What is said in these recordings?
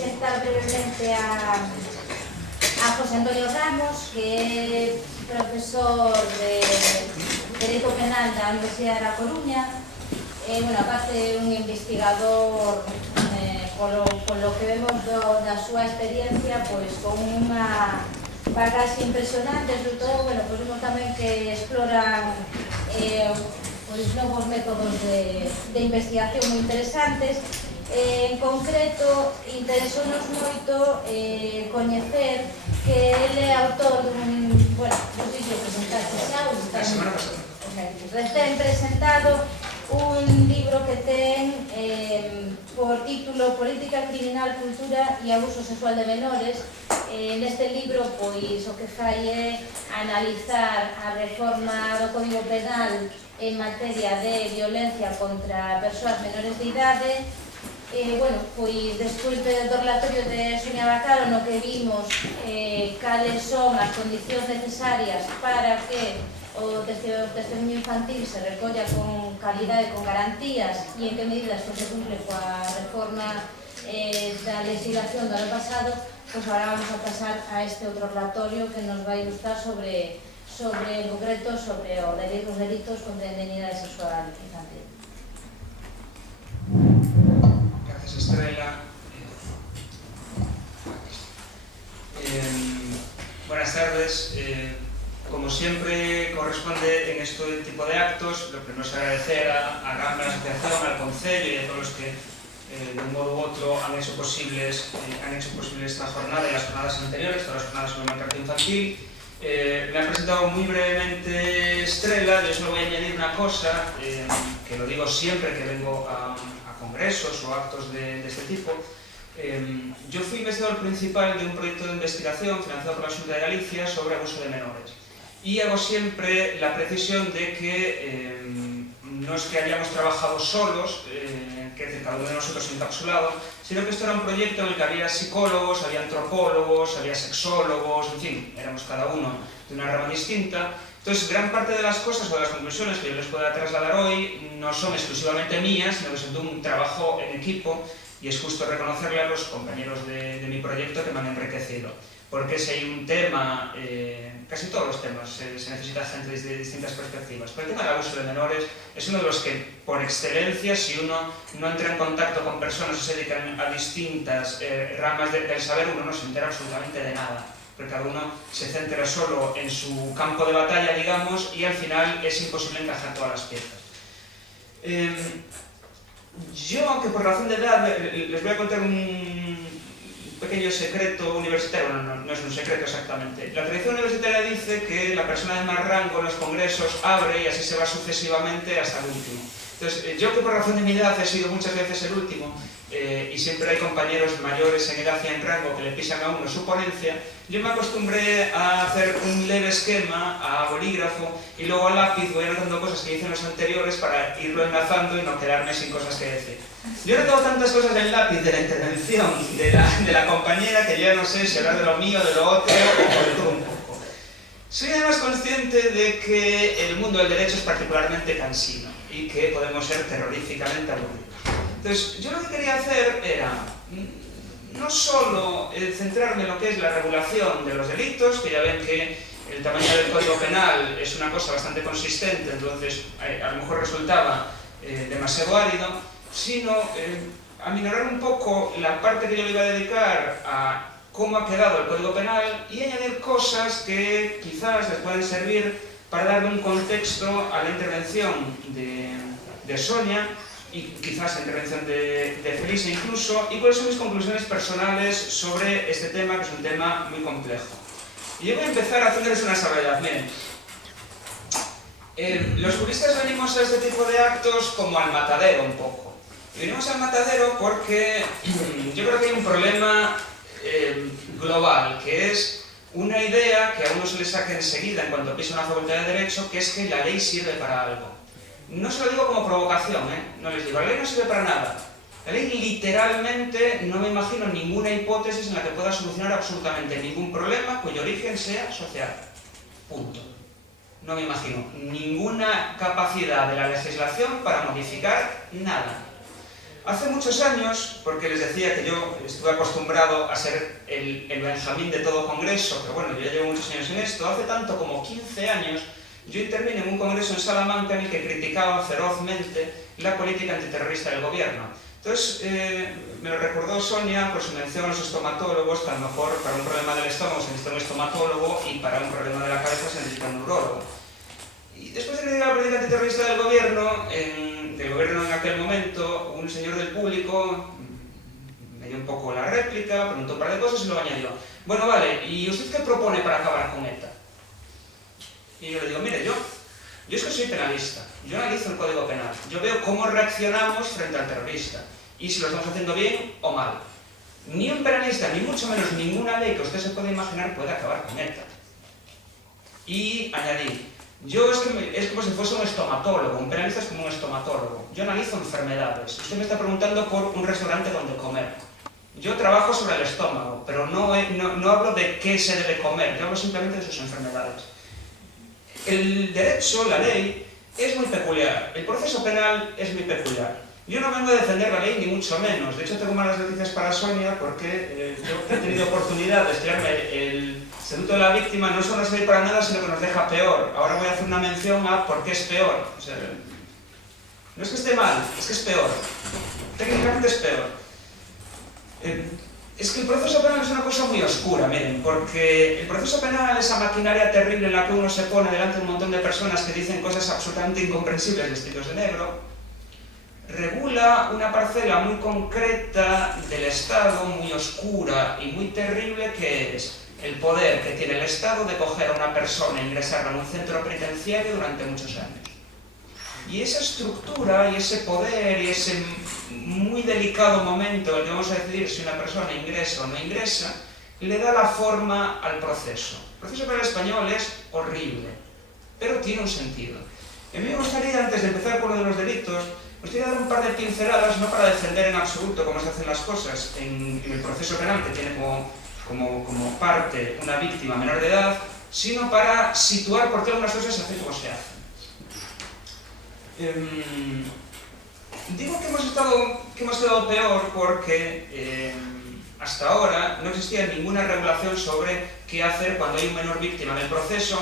presentar brevemente a José Antonio Ramos, que é profesor de Dereito Penal da Universidade da Coruña. Bueno, aparte un investigador, polo que vemos da súa experiencia, pois con unha bagaxe impresionante, sobre todo, bueno, pois vemos tamén que exploran pois novos métodos de investigación moi interesantes. En concreto, interesounos moito coñecer que ele é autor dun, bueno, non sei se presentaste xa, a semana pasada, recén presentado un libro que ten por título Política Criminal, Cultura e Abuso Sexual de Menores. Neste libro, pois, o que fai é analizar a reforma do Código Penal en materia de violencia contra persoas menores de idade. Bueno, pois, despois do relatorio de Sonia Bacaro, no que vimos cales son as condicións necesarias para que o testemunho infantil se recolla con calidade, con garantías, e en que medidas se cumple coa reforma da legislación do ano pasado, pois agora vamos a pasar a este outro relatorio que nos vai ilustrar sobre en concreto, sobre os delitos contra a inmunidade sexual infantil. Gracias, Estrella. Buenas tardes. Como siempre corresponde en este tipo de actos, lo primero es agradecer a RAM, a la asociación, al Concello y a todos los que de un modo u otro han hecho posible esta jornada y las jornadas anteriores, todas las jornadas sobre el maltrato infantil. Me ha presentado muy brevemente Estrella. Yo solo voy a añadir una cosa, que lo digo siempre que vengo a congresos o actos de este tipo. Yo fui investigador principal de un proyecto de investigación financiado por la Xunta de Galicia sobre abuso de menores. Y hago siempre la precisión de que no es que hayamos trabajado solos, que cada uno de nosotros encapsulado, sino que esto era un proyecto en el que había psicólogos, había antropólogos, había sexólogos, en fin, éramos cada uno de una rama distinta. Entonces, gran parte de las cosas o de las conclusiones que yo les pueda trasladar hoy no son exclusivamente mías, sino que son de un trabajo en equipo, y es justo reconocerle a los compañeros de mi proyecto que me han enriquecido. Porque si hay un tema, casi todos los temas, se necesita gente desde distintas perspectivas. Pero el tema del abuso de menores es uno de los que, por excelencia, si uno no entra en contacto con personas que se dedican a distintas ramas del saber, uno no se entera absolutamente de nada. Porque cada uno se centra solo en su campo de batalla, digamos, y al final es imposible encajar todas las piezas. Yo, aunque por razón de edad, les voy a contar un pequeño secreto universitario. Bueno, no es un secreto exactamente. La tradición universitaria dice que la persona de más rango en los congresos abre y así se va sucesivamente hasta el último. Entonces, yo que por razón de mi edad he sido muchas veces el último, y siempre hay compañeros mayores en edad y en rango que le pisan a uno su ponencia, yo me acostumbré a hacer un leve esquema a bolígrafo y luego a lápiz voy anotando cosas que dicen los anteriores para irlo enlazando y no quedarme sin cosas que decir. Yo no tengo tantas cosas del lápiz de la intervención de la compañera que ya no sé si hablar de lo mío, de lo otro o de todo un poco. Soy además consciente de que el mundo del derecho es particularmente cansino y que podemos ser terroríficamente aburridos. Entonces, yo lo que quería hacer era no solo centrarme en lo que es la regulación de los delitos, que ya ven que el tamaño del Código Penal es una cosa bastante consistente, entonces a lo mejor resultaba demasiado árido, sino aminorar un poco la parte que yo le iba a dedicar a cómo ha quedado el Código Penal y añadir cosas que quizás les pueden servir para darle un contexto a la intervención de Sonia y quizás la intervención de Felisa incluso, y cuáles son mis conclusiones personales sobre este tema, que es un tema muy complejo. Y yo voy a empezar haciéndoles una salvedad. Miren, los juristas venimos a este tipo de actos como al matadero un poco. Y venimos al matadero porque yo creo que hay un problema global, que es una idea que a uno se le saca enseguida en cuanto pisa una facultad de Derecho, que es que la ley sirve para algo. No se lo digo como provocación, no les digo, la ley no sirve para nada. La ley literalmente no me imagino ninguna hipótesis en la que pueda solucionar absolutamente ningún problema cuyo origen sea social. Punto. No me imagino ninguna capacidad de la legislación para modificar nada. Hace muchos años, porque les decía que yo estuve acostumbrado a ser el Benjamín de todo congreso, pero bueno, yo ya llevo muchos años en esto, hace tanto como 15 años, yo intervine en un congreso en Salamanca en el que criticaba ferozmente la política antiterrorista del gobierno. Entonces, me lo recordó Sonia por su mención a los estomatólogos, que a lo mejor para un problema del estómago se necesita un estomatólogo y para un problema de la cabeza se necesita un neurólogo. Y después de criticar la política antiterrorista del gobierno en aquel momento, un señor del público me dio un poco la réplica, preguntó un par de cosas y luego añadió: bueno, vale, ¿y usted qué propone para acabar con ETA? Y yo le digo: mire, yo es que soy penalista, yo analizo el Código Penal, yo veo cómo reaccionamos frente al terrorista y si lo estamos haciendo bien o mal. Ni un penalista, ni mucho menos ninguna ley que usted se pueda imaginar puede acabar con ETA. Y añadí: yo es como si fuese un estomatólogo, un penalista es como un estomatólogo. Yo analizo enfermedades. Usted me está preguntando por un restaurante donde comer. Yo trabajo sobre el estómago, pero no hablo de qué se debe comer, yo hablo simplemente de sus enfermedades. El derecho, la ley, es muy peculiar. El proceso penal es muy peculiar. Yo no vengo a defender la ley, ni mucho menos. De hecho, tengo malas noticias para Sonia, porque yo he tenido oportunidad de estudiarme el Estatuto de la Víctima, no solo no sirve para nada, sino que nos deja peor. Ahora voy a hacer una mención a por qué es peor. O sea, no es que esté mal, es que es peor. Técnicamente es peor. Es que el proceso penal es una cosa muy oscura, miren, porque el proceso penal, esa maquinaria terrible en la que uno se pone delante de un montón de personas que dicen cosas absolutamente incomprensibles vestidos de negro, regula una parcela muy concreta del Estado, muy oscura y muy terrible, que es el poder que tiene el Estado de coger a una persona e ingresarla en un centro penitenciario durante muchos años. Y esa estructura y ese poder y ese muy delicado momento en el que vamos a decidir si una persona ingresa o no ingresa, le da la forma al proceso. El proceso penal español es horrible, pero tiene un sentido. A mí me gustaría, antes de empezar con lo de los delitos, me gustaría dar un par de pinceladas, no para defender en absoluto cómo se hacen las cosas en el proceso penal, que tiene como parte una víctima menor de edad, sino para situar por qué algunas cosas se hacen como se hacen. Digo que hemos quedado peor porque hasta ahora no existía ninguna regulación sobre qué hacer cuando hay un menor víctima del proceso,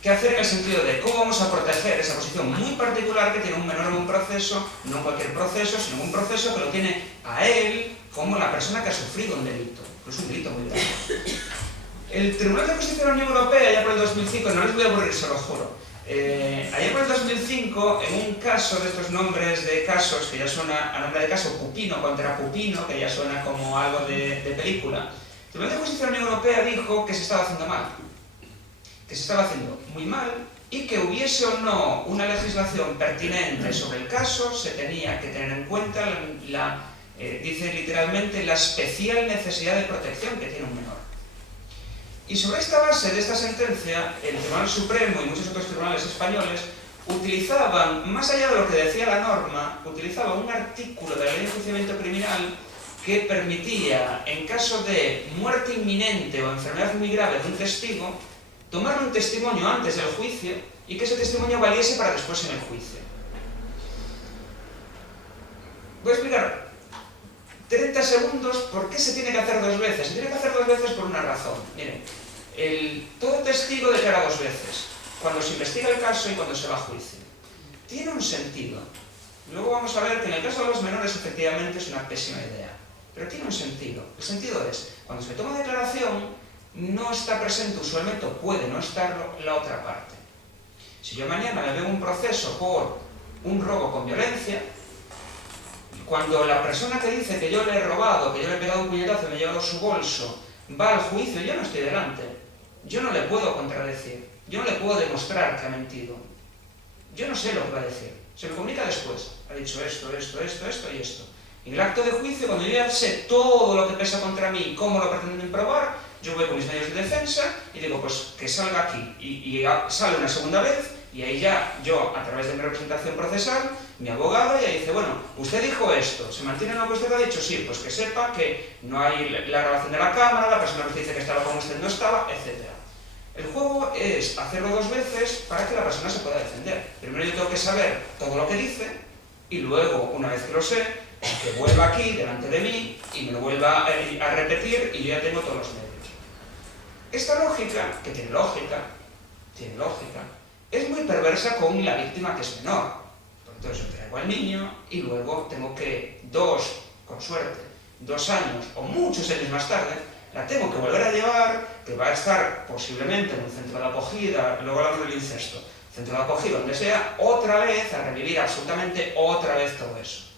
qué hacer en el sentido de cómo vamos a proteger esa posición muy particular que tiene un menor en un proceso, no en cualquier proceso, sino en un proceso que lo tiene a él como la persona que ha sufrido un delito, pues un delito muy grave. El Tribunal de Justicia de la Unión Europea, ya por el 2005, no les voy a aburrir, se lo juro, allá por el 2005, en un caso de estos nombres de casos, que ya suena a nombre de caso Pupino contra Pupino, que ya suena como algo de película, el Tribunal de Justicia de la Unión Europea dijo que se estaba haciendo mal, que se estaba haciendo muy mal, y que hubiese o no una legislación pertinente sobre el caso, se tenía que tener en cuenta dice literalmente, la especial necesidad de protección que tiene un menor. Y sobre esta base de esta sentencia, el Tribunal Supremo y muchos otros tribunales españoles utilizaban, más allá de lo que decía la norma, utilizaban un artículo de la Ley de Enjuiciamiento Criminal que permitía, en caso de muerte inminente o enfermedad muy grave de un testigo, tomarle un testimonio antes del juicio y que ese testimonio valiese para después en el juicio. Voy a explicar 30 segundos por qué se tiene que hacer dos veces. Se tiene que hacer dos veces por una razón. Miren, todo testigo declara dos veces, cuando se investiga el caso y cuando se va a juicio. Tiene un sentido. Luego vamos a ver que en el caso de los menores efectivamente es una pésima idea. Pero tiene un sentido. El sentido es, cuando se toma declaración, no está presente usualmente, o puede no estarlo, la otra parte. Si yo mañana le veo un proceso por un robo con violencia, cuando la persona que dice que yo le he robado, que yo le he pegado un puñetazo y me he llevado su bolso, va al juicio, yo no estoy delante. Yo no le puedo contradecir. Yo no le puedo demostrar que ha mentido. Yo no sé lo que va a decir. Se me comunica después. Ha dicho esto y esto. En el acto de juicio, cuando yo ya sé todo lo que pesa contra mí y cómo lo pretenden probar, yo voy con mis medios de defensa y digo, pues que salga aquí. Y sale una segunda vez, y ahí ya yo, a través de mi representación procesal, mi abogado ya dice, bueno, usted dijo esto, ¿se mantiene lo que usted ha dicho? Sí, pues que sepa que no hay la grabación de la cámara, la persona que usted dice que estaba con usted no estaba, etc. El juego es hacerlo dos veces para que la persona se pueda defender. Primero yo tengo que saber todo lo que dice, y luego, una vez que lo sé, que vuelva aquí, delante de mí, y me lo vuelva a repetir, y yo ya tengo todos los medios. Esta lógica, que tiene lógica, es muy perversa con la víctima que es menor. Entonces yo traigo al niño y luego tengo que con suerte, 2 años o muchos años más tarde, la tengo que volver a llevar, que va a estar posiblemente en un centro de acogida, luego hablamos del incesto, centro de acogida, donde sea, otra vez a revivir absolutamente otra vez todo eso.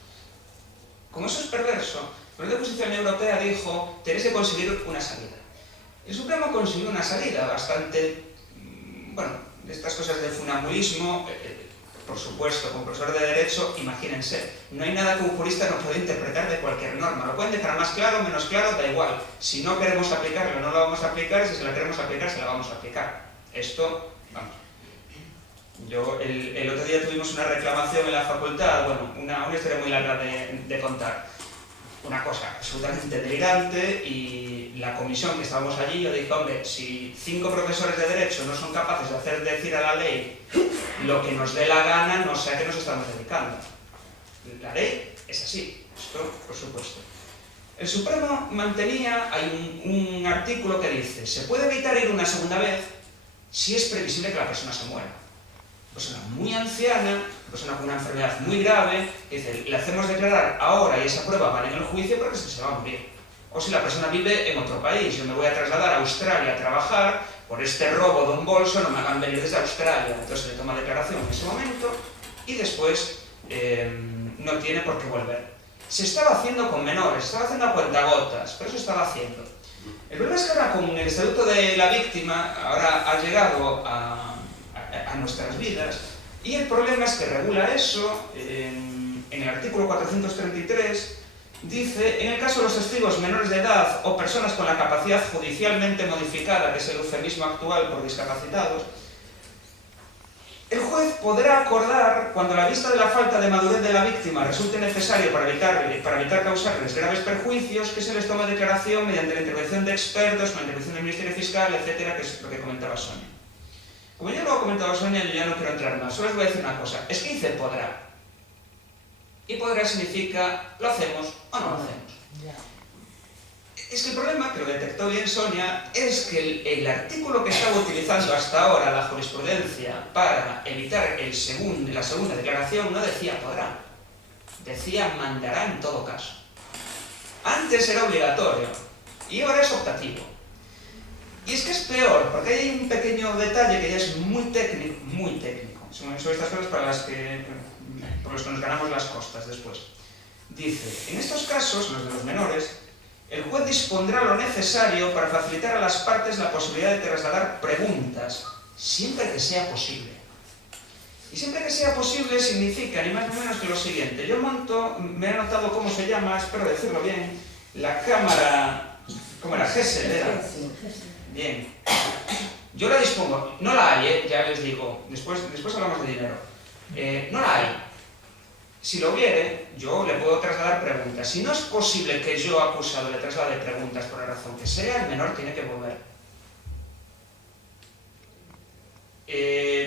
Como eso es perverso, la Corte de Justicia de la Unión Europea dijo, tenéis que conseguir una salida. El Supremo consiguió una salida bastante, bueno, de estas cosas del funambulismo, por supuesto, como profesor de Derecho, imagínense, no hay nada que un jurista no pueda interpretar de cualquier norma. Lo pueden dejar más claro, menos claro, da igual. Si no queremos aplicarlo, no lo vamos a aplicar, si se la queremos aplicar, se la vamos a aplicar. Esto, vamos. Yo, el otro día tuvimos una reclamación en la facultad, bueno, una historia muy larga de contar. Una cosa absolutamente delirante, y la comisión que estábamos allí, yo dije, hombre, si 5 profesores de Derecho no son capaces de hacer decir a la ley lo que nos dé la gana, no sé a qué nos estamos dedicando. La ley es así, esto por supuesto. El Supremo mantenía, hay un artículo que dice, se puede evitar ir una segunda vez si es previsible que la persona se muera. Persona muy anciana, persona con una enfermedad muy grave, que dice, le hacemos declarar ahora y esa prueba vale en el juicio porque se va a morir. O si la persona vive en otro país, yo me voy a trasladar a Australia a trabajar, por este robo de un bolso no me hagan venir desde Australia. Entonces se le toma declaración en ese momento y después no tiene por qué volver. Se estaba haciendo con menores, se estaba haciendo a cuentagotas, pero eso estaba haciendo. El problema es que ahora con el Estatuto de la Víctima, ahora ha llegado a nuestras vidas, y el problema es que regula eso en el artículo 433, dice, en el caso de los testigos menores de edad o personas con la capacidad judicialmente modificada, que es el eufemismo actual por discapacitados, el juez podrá acordar, cuando a la vista de la falta de madurez de la víctima resulte necesario para evitar causarles graves perjuicios, que se les tome declaración mediante la intervención de expertos, con la intervención del Ministerio Fiscal, etcétera, que es lo que comentaba Sonia. Como ya lo ha comentado Sonia, yo ya no quiero entrar más, solo les voy a decir una cosa, es que dice podrá. Y podrá significa, lo hacemos o no lo hacemos. Es que el problema, que lo detectó bien Sonia, es que el artículo que estaba utilizando hasta ahora la jurisprudencia para evitar la segunda declaración no decía podrá, decía mandará en todo caso. Antes era obligatorio y ahora es optativo. Y es que es peor, porque hay un pequeño detalle que ya es muy técnico. Son estas cosas por los que nos ganamos las costas después. Dice, en estos casos, los de los menores, el juez dispondrá lo necesario para facilitar a las partes la posibilidad de trasladar preguntas, siempre que sea posible. Y siempre que sea posible significa ni más ni menos que lo siguiente. Yo me he anotado cómo se llama, espero decirlo bien, la cámara, ¿cómo era? Gesell, ¿era? Bien. Yo la dispongo, no la hay, ya les digo, después hablamos de dinero. No la hay. Si lo hubiere, yo le puedo trasladar preguntas. Si no es posible que yo, acusado, le traslade preguntas por la razón que sea, el menor tiene que volver.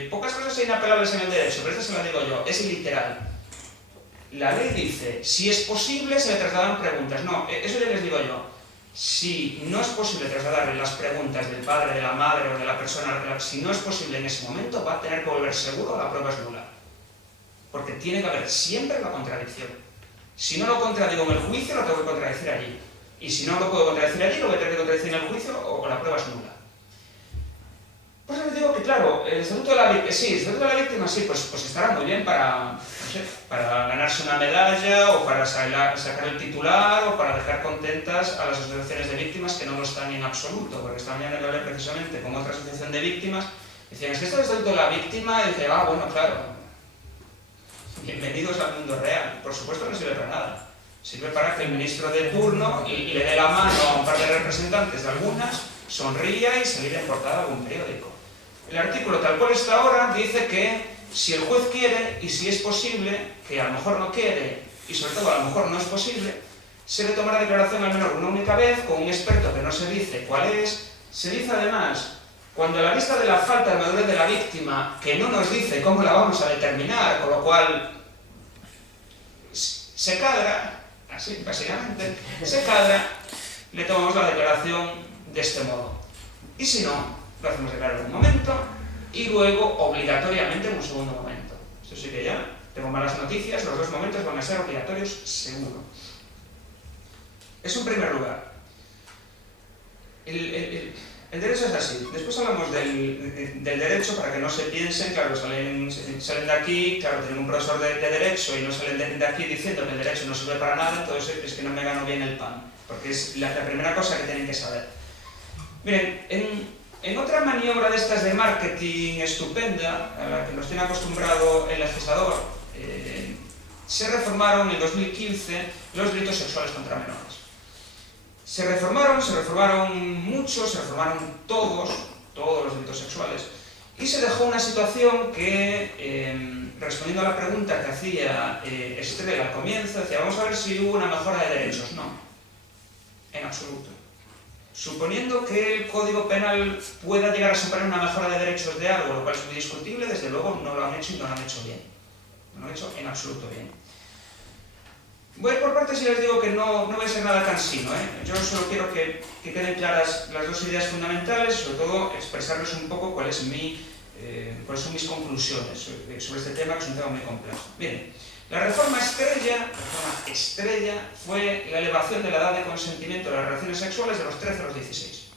Pocas cosas son inapelables en el derecho, pero esta se la digo yo, es literal. La ley dice, si es posible, se le trasladan preguntas. No, eso ya les digo yo. Si no es posible trasladarle las preguntas del padre, de la madre o de la persona, si no es posible en ese momento, va a tener que volver seguro, la prueba es nula. Porque tiene que haber siempre la contradicción. Si no lo contradigo en el juicio, lo tengo que contradecir allí. Y si no lo puedo contradecir allí, lo voy a tener que contradecir en el juicio o la prueba es nula. Pues les digo que, claro, el Estatuto de la Víctima, sí, pues estará muy bien para, no sé, para ganarse una medalla o para sacar el titular o para dejar contentas a las asociaciones de víctimas que no lo están en absoluto. Porque esta mañana hablé precisamente con otra asociación de víctimas, decían, es que esto es el Estatuto de la Víctima, y dice, bueno, claro, bienvenidos al mundo real. Por supuesto que no sirve para nada. Sirve para que el ministro de turno le dé la mano a un par de representantes de algunas, sonría y salir en portada de algún periódico. El artículo tal cual está ahora dice que si el juez quiere y si es posible, que a lo mejor no quiere y sobre todo a lo mejor no es posible, se le tomará declaración al menor una única vez con un experto que no se dice cuál es. Se dice además, cuando a la vista de la falta de madurez de la víctima, que no nos dice cómo la vamos a determinar, con lo cual se cadra, así, básicamente, se cadra, le tomamos la declaración de este modo. Y si no, lo hacemos declarar en un momento y luego obligatoriamente en un segundo momento. Esto sí que ya tengo malas noticias, los dos momentos van a ser obligatorios seguro. Es un primer lugar. El derecho es así. Después hablamos del derecho para que no se piensen, claro, salen de aquí, claro, tienen un profesor de derecho y no salen de aquí diciendo que el derecho no sirve para nada, entonces es que no me gano bien el pan, porque es la primera cosa que tienen que saber. Miren, en otra maniobra de estas de marketing estupenda, a la que nos tiene acostumbrado el legislador, se reformaron en 2015 los delitos sexuales contra menores. Se reformaron muchos, se reformaron todos los delitos sexuales, y se dejó una situación que, respondiendo a la pregunta que hacía Estrella al comienzo, decía, vamos a ver si hubo una mejora de derechos. No, en absoluto. Suponiendo que el Código Penal pueda llegar a suponer una mejora de derechos de algo, lo cual es muy discutible, desde luego no lo han hecho y no lo han hecho bien. No lo han hecho en absoluto bien. Voy por partes y les digo que no voy a ser nada cansino, Yo solo quiero que queden claras las dos ideas fundamentales, sobre todo expresarles un poco cuáles son mis conclusiones sobre este tema, que es un tema muy complejo. Bien, la reforma estrella fue la elevación de la edad de consentimiento de las relaciones sexuales de los 13 a los 16.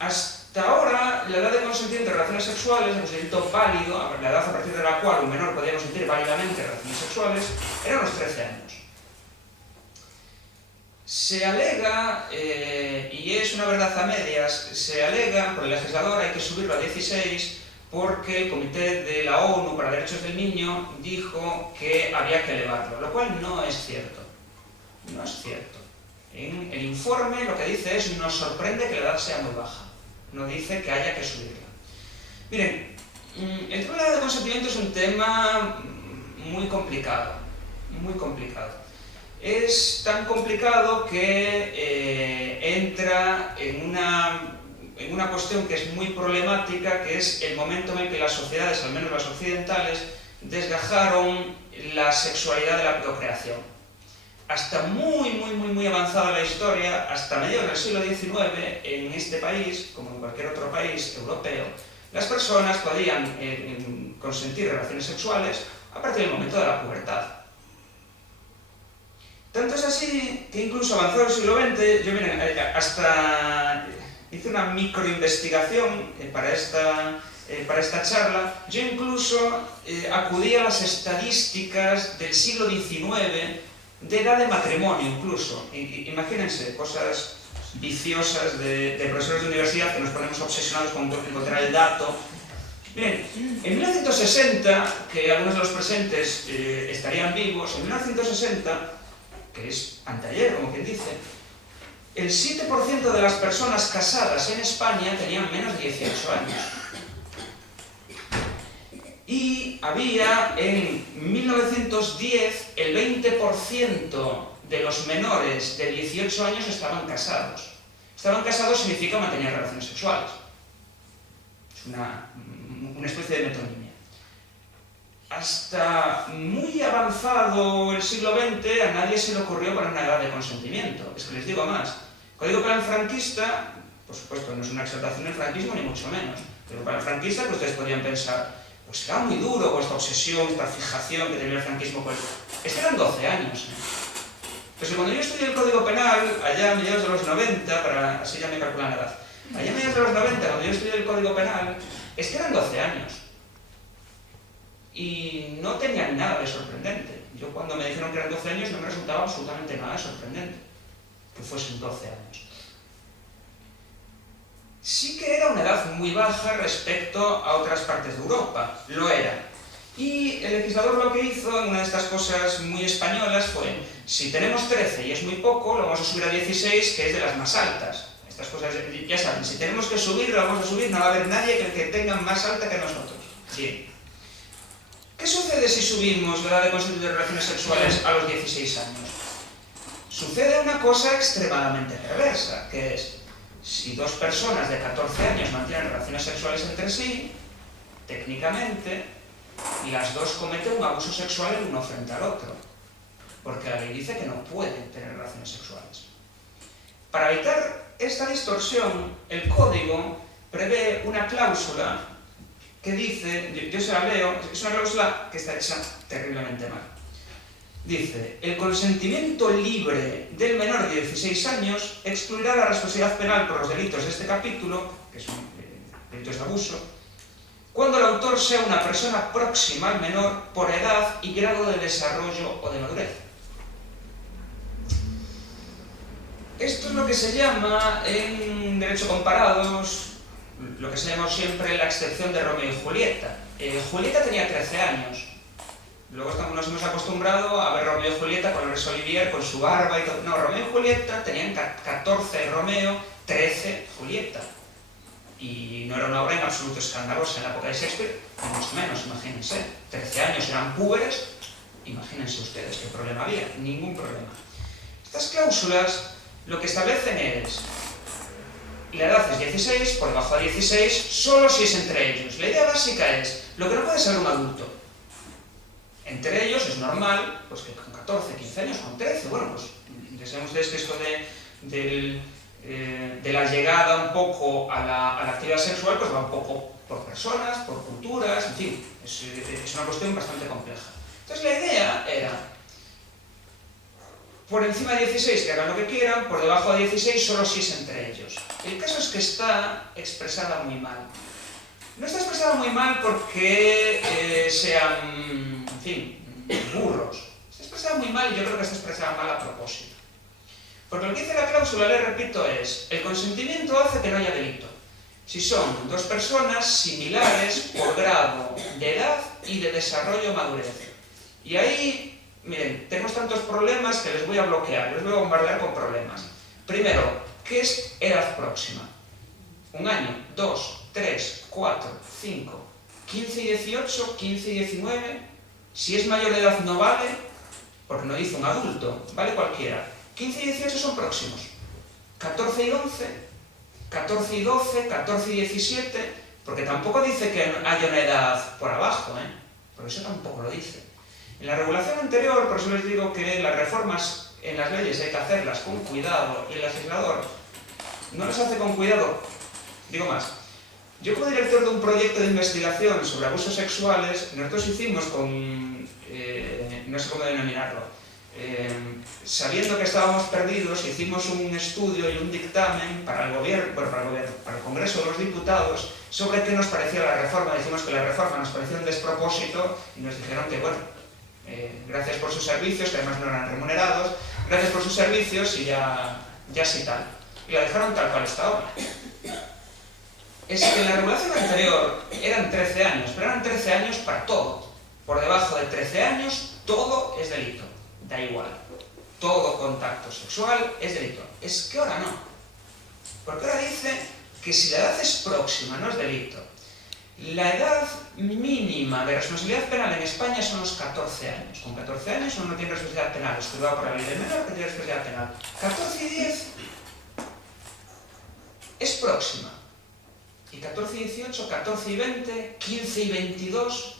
Hasta ahora, la edad de consentimiento de relaciones sexuales, el consentimiento válido, la edad a partir de la cual un menor podía consentir válidamente relaciones sexuales, eran los 13 años. Se alega, y es una verdad a medias, se alega por el legislador hay que subirlo a 16 porque el Comité de la ONU para Derechos del Niño dijo que había que elevarlo, lo cual no es cierto. No es cierto. En el informe lo que dice es nos sorprende que la edad sea muy baja. No dice que haya que subirla. Miren, el tema de la edad de consentimiento es un tema muy complicado. Muy complicado. Es tan complicado que entra en una cuestión que es muy problemática, que es el momento en el que las sociedades, al menos las occidentales, desgajaron la sexualidad de la procreación. Hasta muy avanzada la historia, hasta mediados del siglo XIX, en este país, como en cualquier otro país europeo, las personas podían consentir relaciones sexuales a partir del momento de la pubertad. Tanto es así que incluso avanzado el siglo XX, yo miren, hasta hice una microinvestigación para esta charla, yo incluso acudí a las estadísticas del siglo XIX, de edad de matrimonio incluso. Imagínense, cosas viciosas de profesores de universidad que nos ponemos obsesionados con encontrar el dato. Bien, en 1960, que algunos de los presentes estarían vivos, en 1960, que es anteayer, como quien dice, el 7% de las personas casadas en España tenían menos de 18 años. Y había en 1910 el 20% de los menores de 18 años estaban casados. Estaban casados significa mantener relaciones sexuales. Es una especie de metonimia. Hasta muy avanzado el siglo XX a nadie se le ocurrió poner una edad de consentimiento. Es que les digo más. El Código Penal franquista, por supuesto, no es una exaltación del franquismo ni mucho menos, pero para el franquista que ustedes podrían pensar, pues era muy duro con esta obsesión, esta fijación que tenía el franquismo. Pues eran 12 años. Pues cuando yo estudié el Código Penal, allá a mediados de los 90, así ya me calculan la edad, allá a mediados de los 90, cuando yo estudié el Código Penal, eran 12 años. Y no tenía nada de sorprendente. Yo cuando me dijeron que eran 12 años no me resultaba absolutamente nada sorprendente que fuesen 12 años. Sí que era una edad muy baja respecto a otras partes de Europa, lo era. Y el legislador lo que hizo, en una de estas cosas muy españolas, fue, si tenemos 13 y es muy poco, lo vamos a subir a 16, que es de las más altas. Estas cosas, ya saben, si tenemos que subir, lo vamos a subir, no va a haber nadie que tenga más alta que nosotros. Bien. ¿Qué sucede si subimos la edad de consentimiento de relaciones sexuales a los 16 años? Sucede una cosa extremadamente perversa, que es, si dos personas de 14 años mantienen relaciones sexuales entre sí, técnicamente, las dos cometen un abuso sexual el uno frente al otro. porque la ley dice que no pueden tener relaciones sexuales. Para evitar esta distorsión, el código prevé una cláusula que dice, yo se la leo, es una cláusula que está hecha terriblemente mal. Dice, el consentimiento libre del menor de 16 años excluirá la responsabilidad penal por los delitos de este capítulo, que son delitos de abuso, cuando el autor sea una persona próxima al menor por edad y grado de desarrollo o de madurez. Esto es lo que se llama en derecho comparados, lo que se llama siempre la excepción de Romeo y Julieta. Julieta tenía 13 años. Luego nos hemos acostumbrado a ver Romeo y Julieta con Laurence Olivier, con su barba y todo. No, Romeo y Julieta tenían 14 Romeo, 13 Julieta. Y no era una obra en absoluto escandalosa en la época de Shakespeare, ni mucho menos, imagínense. 13 años eran púberes, imagínense ustedes qué problema había, ningún problema. Estas cláusulas lo que establecen es, la edad es 16, por debajo de 16, solo si es entre ellos. La idea básica es, lo que no puede ser un adulto. Entre ellos es normal, pues que con 14, 15 años, con 13, bueno, pues ya saben ustedes que esto de la llegada un poco a la actividad sexual, pues va un poco por personas, por culturas, en fin, es una cuestión bastante compleja. Entonces la idea era, por encima de 16 que hagan lo que quieran, por debajo de 16 solo si es entre ellos. El caso es que está expresada muy mal. No está expresada muy mal porque sean, en fin, burros. Está expresada muy mal y yo creo que está expresada mal a propósito. Porque lo que dice la cláusula, le repito, es el consentimiento hace que no haya delito. Si son dos personas similares por grado de edad y de desarrollo o madurez. Y ahí, miren, tenemos tantos problemas que les voy a bloquear, les voy a bombardear con problemas. Primero, ¿qué es edad próxima? ¿Un año? ¿2? 3, 4, 5, 15 y 18, 15 y 19, si es mayor de edad no vale, porque no dice un adulto, vale cualquiera. 15 y 18 son próximos. 14 y 11, 14 y 12, 14 y 17, porque tampoco dice que haya una edad por abajo, por eso tampoco lo dice. En la regulación anterior, por eso les digo que las reformas en las leyes hay que hacerlas con cuidado y el legislador no las hace con cuidado, digo más. Yo como director de un proyecto de investigación sobre abusos sexuales, nosotros hicimos con, no sé cómo denominarlo, sabiendo que estábamos perdidos, hicimos un estudio y un dictamen para el gobierno, para el Congreso de los Diputados, sobre qué nos parecía la reforma. Dijimos que la reforma nos parecía un despropósito y nos dijeron que, bueno, gracias por sus servicios, que además no eran remunerados, gracias por sus servicios y ya sí tal. Y la dejaron tal cual está ahora. Es que en la regulación anterior eran 13 años, pero eran 13 años para todo. Por debajo de 13 años, todo es delito. Da igual. Todo contacto sexual es delito. Es que ahora no. Porque ahora dice que si la edad es próxima, no es delito. La edad mínima de responsabilidad penal en España son los 14 años. Con 14 años uno no tiene responsabilidad penal. Estudiado por la ley del menor que tiene responsabilidad penal. 14 y 10 es próxima. Y 14 y 18, 14 y 20, 15 y 22,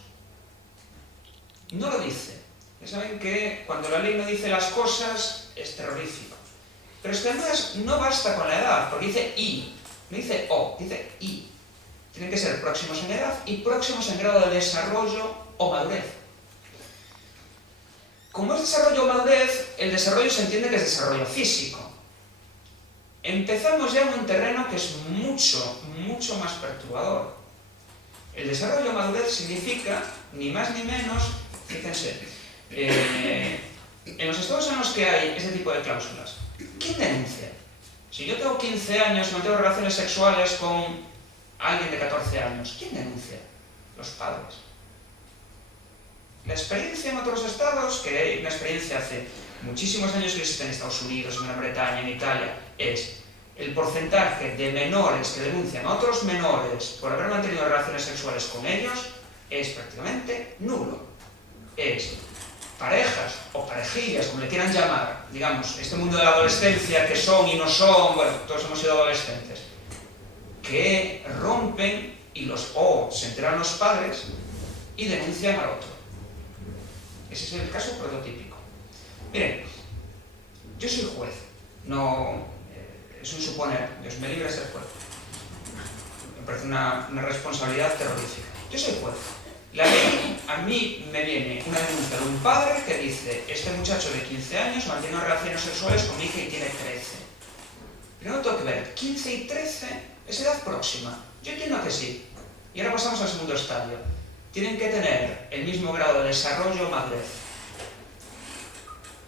no lo dice. Ya saben que cuando la ley no dice las cosas es terrorífico. Pero es que además no basta con la edad, porque dice y, no dice o, dice y. Tienen que ser próximos en edad y próximos en grado de desarrollo o madurez. Como es desarrollo o madurez, el desarrollo se entiende que es desarrollo físico. Empezamos ya en un terreno que es mucho más perturbador. El desarrollo madurez significa, ni más ni menos, fíjense, en los estados en los que hay ese tipo de cláusulas, ¿quién denuncia? Si yo tengo 15 años y no tengo relaciones sexuales con alguien de 14 años, ¿quién denuncia? Los padres. La experiencia en otros estados, que hay una experiencia hace muchísimos años que existe en Estados Unidos, en Gran Bretaña, en Italia, es el porcentaje de menores que denuncian a otros menores por haber mantenido relaciones sexuales con ellos es prácticamente nulo. Es parejas o parejillas, como le quieran llamar, digamos, este mundo de la adolescencia, que son y no son, bueno, todos hemos sido adolescentes, que rompen o se enteran los padres y denuncian al otro. Ese es el caso prototípico. Miren, yo soy juez, no es un suponer, Dios me libre de ser juez. Me parece una responsabilidad terrorífica. Yo soy juez. La ley, a mí me viene una denuncia de un padre que dice: este muchacho de 15 años mantiene relaciones sexuales con mi hija y tiene 13. Pero no tengo que ver, 15 y 13 es edad próxima. Yo entiendo que sí. Y ahora pasamos al segundo estadio. Tienen que tener el mismo grado de desarrollo o madurez.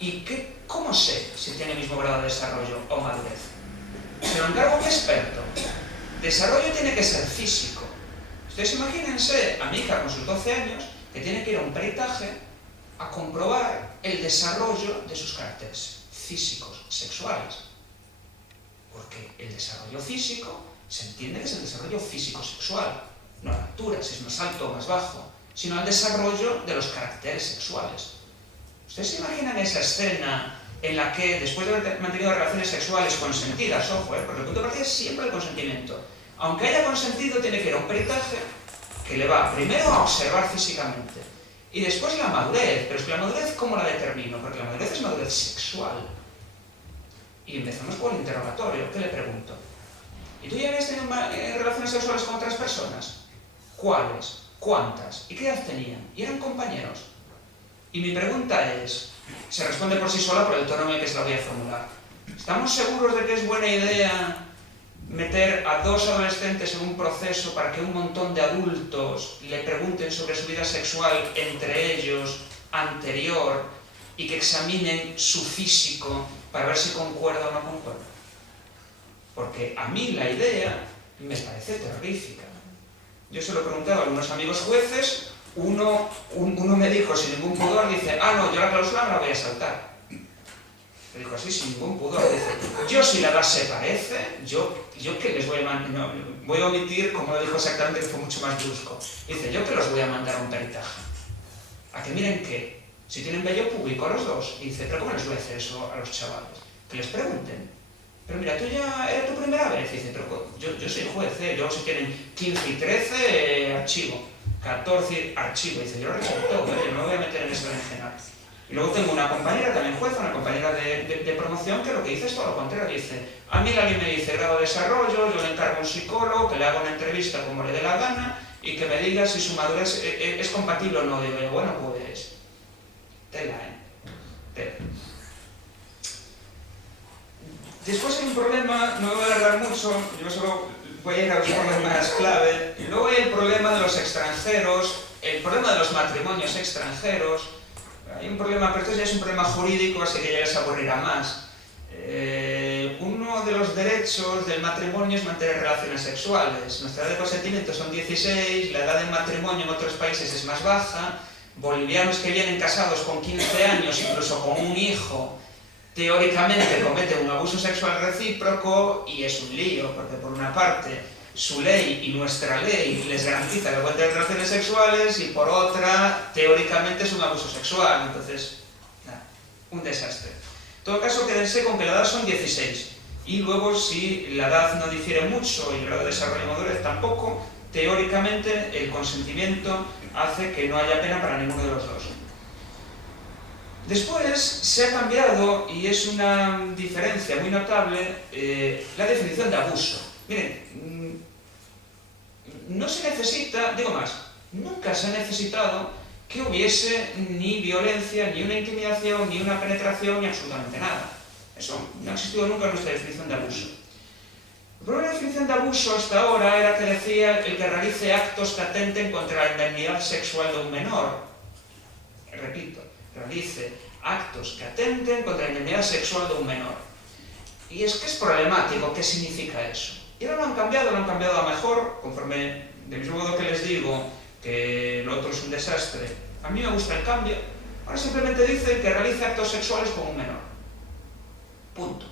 ¿Y cómo sé si tiene el mismo grado de desarrollo o madurez? Se lo encargo a un experto. Desarrollo tiene que ser físico. Ustedes imagínense a mi hija con sus 12 años que tiene que ir a un peritaje a comprobar el desarrollo de sus caracteres físicos, sexuales. Porque el desarrollo físico se entiende que es el desarrollo físico-sexual, no la altura, si es más alto o más bajo, sino el desarrollo de los caracteres sexuales. ¿Ustedes se imaginan esa escena en la que, después de haber mantenido relaciones sexuales consentidas, ojo, porque el punto de partida es siempre el consentimiento, aunque haya consentido, tiene que ir a un peritaje que le va primero a observar físicamente y después la madurez? Pero es que la madurez, ¿cómo la determino? Porque la madurez es madurez sexual. Y empezamos con el interrogatorio. ¿Qué le pregunto? ¿Y tú ya habías tenido relaciones sexuales con otras personas? ¿Cuáles? ¿Cuántas? ¿Y qué edad tenían? ¿Y eran compañeros? Y mi pregunta es, se responde por sí sola por el tono en el que se la voy a formular. ¿Estamos seguros de que es buena idea meter a dos adolescentes en un proceso para que un montón de adultos le pregunten sobre su vida sexual entre ellos, anterior, y que examinen su físico para ver si concuerda o no concuerda? Porque a mí la idea me parece terrorífica. Yo se lo he preguntado a algunos amigos jueces, uno me dijo sin ningún pudor, dice: ah, no, yo la cláusula me la voy a saltar. Me dijo así, sin ningún pudor, dice: yo si la edad se parece, yo que les voy a mandar, no, voy a omitir como lo dijo exactamente, que fue mucho más brusco. Dice: yo que los voy a mandar a un peritaje. A que miren que, si tienen vello público los dos. Y dice: pero ¿cómo les voy a hacer eso a los chavales? Que les pregunten. Pero mira, tú ya era tu primera vez. Y dice: pero yo soy juez, yo si tienen 15 y 13, archivo. 14, archivo. Y dice: yo lo resuelvo todo, yo no me voy a meter en ese berenjenal. Y luego tengo una compañera también jueza, una compañera de promoción, que lo que dice es todo lo contrario. Dice: a mí la ley me dice grado de desarrollo, yo le encargo a un psicólogo, que le haga una entrevista como le dé la gana y que me diga si su madurez es compatible o no. Digo yo: bueno, pues tela, tela. Después hay un problema, no me voy a alargar mucho, yo solo voy a ir a los problemas clave. Y luego hay el problema de los extranjeros, el problema de los matrimonios extranjeros. Hay un problema, pero esto ya es un problema jurídico, así que ya les aburrirá más. Uno de los derechos del matrimonio es mantener relaciones sexuales. Nuestra edad de consentimiento son 16, la edad del matrimonio en otros países es más baja. Bolivianos que vienen casados con 15 años, incluso con un hijo, teóricamente cometen un abuso sexual recíproco, y es un lío, porque por una parte su ley y nuestra ley les garantiza que pueden tener relaciones sexuales, y por otra, teóricamente es un abuso sexual. Entonces, nada, un desastre. En todo caso, quédense con que la edad son 16, y luego si la edad no difiere mucho y el grado de desarrollo y madurez tampoco, teóricamente el consentimiento hace que no haya pena para ninguno de los dos. Después se ha cambiado, y es una diferencia muy notable, la definición de abuso. Miren, no se necesita, digo más, nunca se ha necesitado que hubiese ni violencia, ni una intimidación, ni una penetración, ni absolutamente nada. Eso no ha existido nunca en nuestra definición de abuso. El problema de la definición de abuso hasta ahora era que decía el que realice actos que atenten contra la indemnidad sexual de un menor. Repito, realice actos que atenten contra la indemnidad sexual de un menor. Y es que es problemático. ¿Qué significa eso? Y ahora lo han cambiado a mejor, conforme, del mismo modo que les digo que lo otro es un desastre. A mí me gusta el cambio. Ahora simplemente dice que realice actos sexuales con un menor. Punto.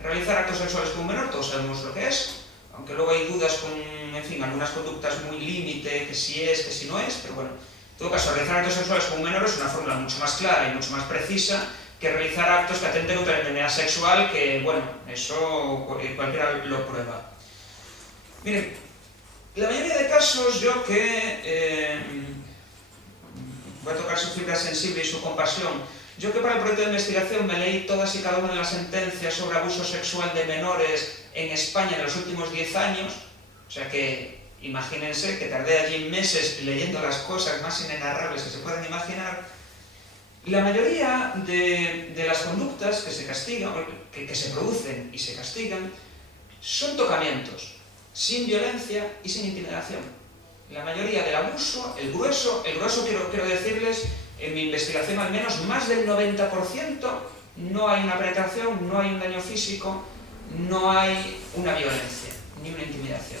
Realizar actos sexuales con un menor, todos sabemos lo que es, aunque luego hay dudas con, en fin, algunas conductas muy límite, que si es, que si no es, pero bueno. En todo caso, realizar actos sexuales con un menor es una fórmula mucho más clara y mucho más precisa que realizar actos que atenten contra la indemnidad sexual, que, bueno, eso cualquiera lo prueba. Miren, la mayoría de casos, yo que voy a tocar su fibra sensible y su compasión, Yo que para el proyecto de investigación me leí todas y cada una de las sentencias sobre abuso sexual de menores en España en los últimos 10 años, o sea que imagínense que tardé allí meses leyendo las cosas más inenarrables que se puedan imaginar. La mayoría de las conductas que se castigan, que se producen y se castigan, son tocamientos, sin violencia y sin intimidación. La mayoría del abuso, el grueso quiero decirles, en mi investigación al menos, más del 90% no hay una penetración, no hay un daño físico, no hay una violencia, ni una intimidación.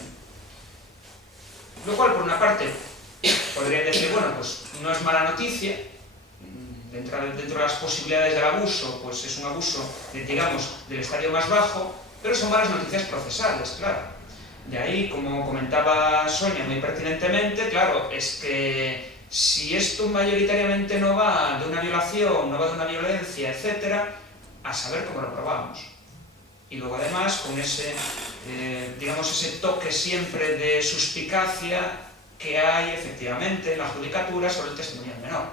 Lo cual, por una parte, podrían decir, bueno, pues no es mala noticia, dentro de las posibilidades del abuso, pues es un abuso, digamos, del estadio más bajo, pero son malas noticias procesales, claro. De ahí, como comentaba Sonia muy pertinentemente, claro, es que si esto mayoritariamente no va de una violación, no va de una violencia, etc., a saber cómo lo probamos. Y luego además con ese, digamos, ese toque siempre de suspicacia que hay efectivamente en la judicatura sobre el testimonio del menor.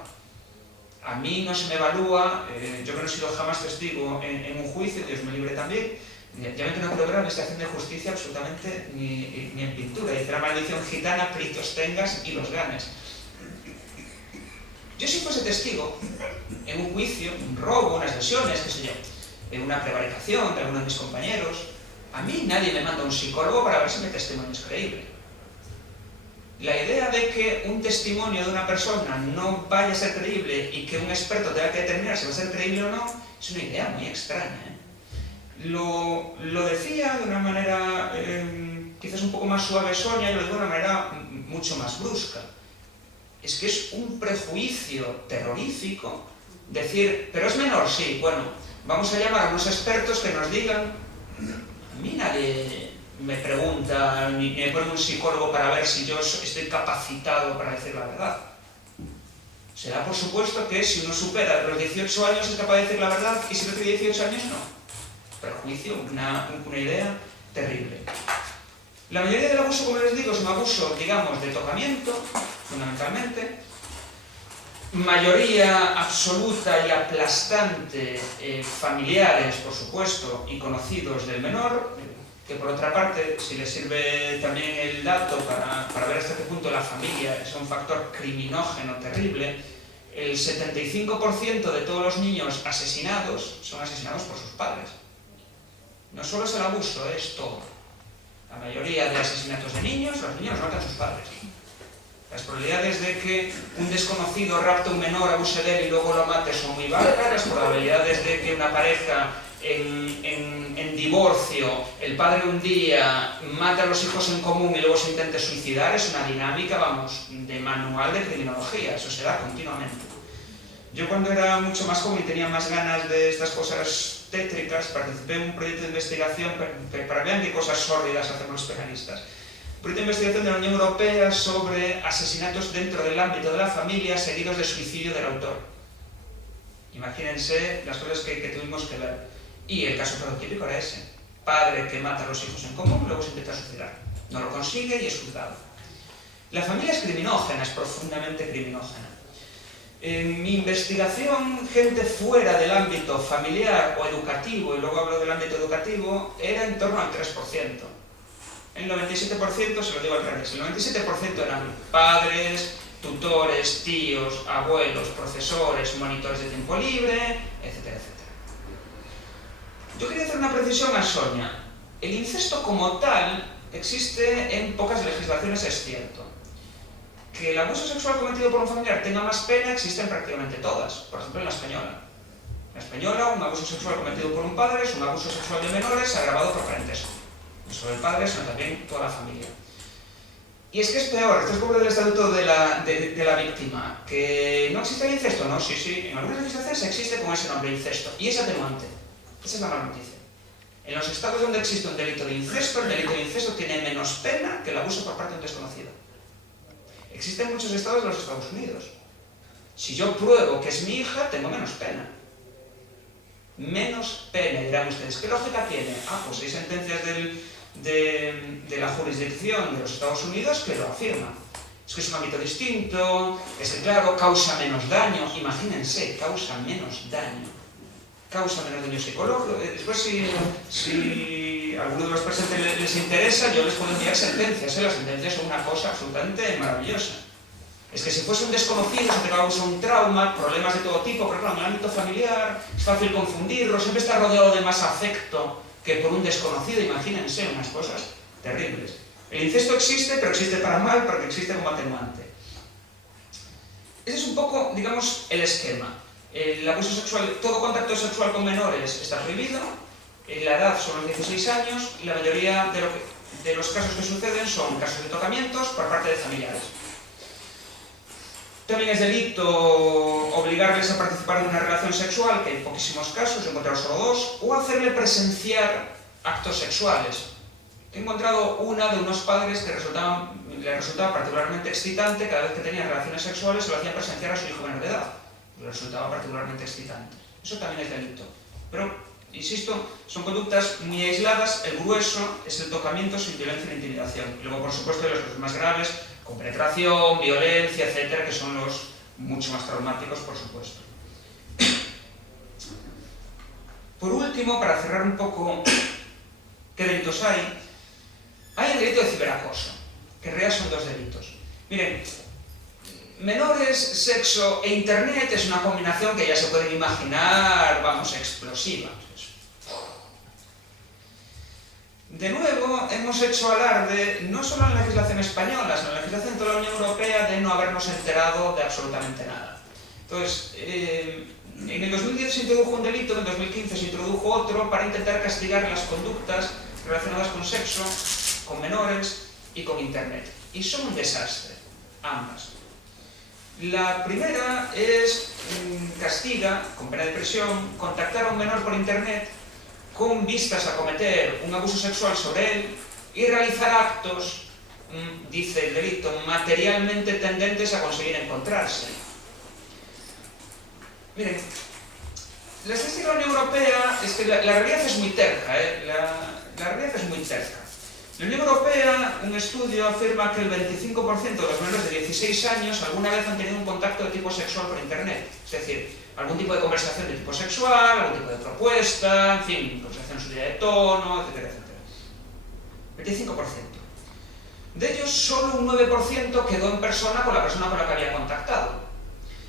A mí no se me evalúa, yo que no he sido jamás testigo en un juicio, Dios me libre también, ya ven que no puedo ver la administración de justicia absolutamente ni en pintura. Dice la maldición gitana, peritos tengas y los ganes. Yo si fuese testigo en un juicio, un robo, unas lesiones, qué sé yo, en una prevaricación de alguno de mis compañeros, a mí nadie me manda un psicólogo para ver si mi testimonio es creíble. La idea de que un testimonio de una persona no vaya a ser creíble y que un experto tenga que determinar si va a ser creíble o no, es una idea muy extraña, ¿eh? Lo decía de una manera quizás un poco más suave Sonia, y lo digo de una manera mucho más brusca. Es que es un prejuicio terrorífico decir, pero es menor, sí, bueno, vamos a llamar a unos expertos que nos digan. A mí nadie me pregunta, ni me pone un psicólogo para ver si yo estoy capacitado para decir la verdad. Se da por supuesto que si uno supera los 18 años es capaz de decir la verdad y si no tiene 18 años no. Prejuicio, una idea terrible. La mayoría del abuso, como les digo, es un abuso, digamos, de tocamiento, fundamentalmente. Mayoría absoluta y aplastante familiares, por supuesto, y conocidos del menor, que por otra parte, si les sirve también el dato para ver hasta qué punto la familia es un factor criminógeno terrible, el 75% de todos los niños asesinados son asesinados por sus padres. No solo es el abuso, es todo. La mayoría de asesinatos de niños, los niños matan a sus padres. Las probabilidades de que un desconocido rapte a un menor, abuse de él y luego lo mate son muy bajas. Las probabilidades de que una pareja en divorcio, el padre un día mate a los hijos en común y luego se intente suicidar, es una dinámica, vamos, de manual de criminología. Eso se da continuamente. Yo cuando era mucho más joven y tenía más ganas de estas cosas tétricas, participé en un proyecto de investigación para ver qué cosas sórdidas hacemos los penalistas. Un proyecto de investigación de la Unión Europea sobre asesinatos dentro del ámbito de la familia seguidos de suicidio del autor. Imagínense las cosas que tuvimos que ver. Y el caso prototípico era ese. Padre que mata a los hijos en común y luego se intenta suicidar. No lo consigue y es juzgado. La familia es criminógena, es profundamente criminógena. En mi investigación, gente fuera del ámbito familiar o educativo, y luego hablo del ámbito educativo, era en torno al 3%. El 97%, se lo digo al revés, el 97% eran padres, tutores, tíos, abuelos, profesores, monitores de tiempo libre, etcétera, etcétera. Yo quería hacer una precisión a Sonia. El incesto como tal existe en pocas legislaciones, es cierto. Que el abuso sexual cometido por un familiar tenga más pena existe en prácticamente todas, por ejemplo en la española. En la española, un abuso sexual cometido por un padre es un abuso sexual de menores agravado por parentesco. No solo el padre, sino también toda la familia. Y es que es peor, esto es como el estatuto de la víctima, que no existe el incesto, ¿no? Sí, en algunas legislaciones existe con ese nombre, incesto, y es atenuante. Esa es la mala noticia. En los estados donde existe un delito de incesto, el delito de incesto tiene menos pena que el abuso por parte de un desconocido. Existen muchos estados de los Estados Unidos. Si yo pruebo que es mi hija, tengo menos pena. Menos pena. Y dirán ustedes, ¿qué lógica tiene? Pues hay sentencias de la jurisdicción de los Estados Unidos que lo afirman. es que es un ámbito distinto, es que claro, causa menos daño, imagínense, causa menos daño psicológico. Después si a alguno de los presentes les interesa, yo les puedo enviar sentencias, las sentencias son una cosa absolutamente maravillosa. Es que si fuese un desconocido, si tengamos un trauma, problemas de todo tipo, pero claro, en el ámbito familiar es fácil confundirlo, siempre está rodeado de más afecto que por un desconocido, imagínense, unas cosas terribles. El incesto existe, pero existe para mal, porque existe como atenuante. Ese es un poco, digamos, el esquema. El abuso sexual, todo contacto sexual con menores está prohibido, la edad son los 16 años, y la mayoría de los casos que suceden son casos de tocamientos por parte de familiares. También es delito obligarles a participar en una relación sexual, que en poquísimos casos, he encontrado solo 2, o hacerle presenciar actos sexuales. He encontrado una de unos padres que le resultaba particularmente excitante, cada vez que tenían relaciones sexuales se lo hacían presenciar a su hijo menor de edad. Le resultaba particularmente excitante. Eso también es delito. Pero, insisto, son conductas muy aisladas, el grueso es el tocamiento sin violencia ni intimidación. Y luego, por supuesto, los más graves, con penetración, violencia, etcétera, que son los mucho más traumáticos, por supuesto. Por último, para cerrar un poco qué delitos hay el delito de ciberacoso, que en realidad son 2 delitos. Miren, menores, sexo e internet es una combinación que ya se pueden imaginar, vamos, explosiva. De nuevo, hemos hecho alarde, no solo en la legislación española, sino en la legislación de toda la Unión Europea, de no habernos enterado de absolutamente nada. Entonces, en el 2010 se introdujo un delito, en el 2015 se introdujo otro, para intentar castigar las conductas relacionadas con sexo, con menores y con internet. Y son un desastre, ambas. La primera castiga, con pena de prisión, contactar a un menor por internet con vistas a cometer un abuso sexual sobre él y realizar actos, dice el delito, materialmente tendentes a conseguir encontrarse. Miren, la estadística de la Unión Europea es que la realidad es muy terca, la realidad es muy terca. En la Unión Europea, un estudio afirma que el 25% de los menores de 16 años alguna vez han tenido un contacto de tipo sexual por internet. Es decir, algún tipo de conversación de tipo sexual, algún tipo de propuesta, en fin, conversación subida de tono, etcétera, etcétera. 25%. De ellos, solo un 9% quedó en persona con la persona con la que había contactado.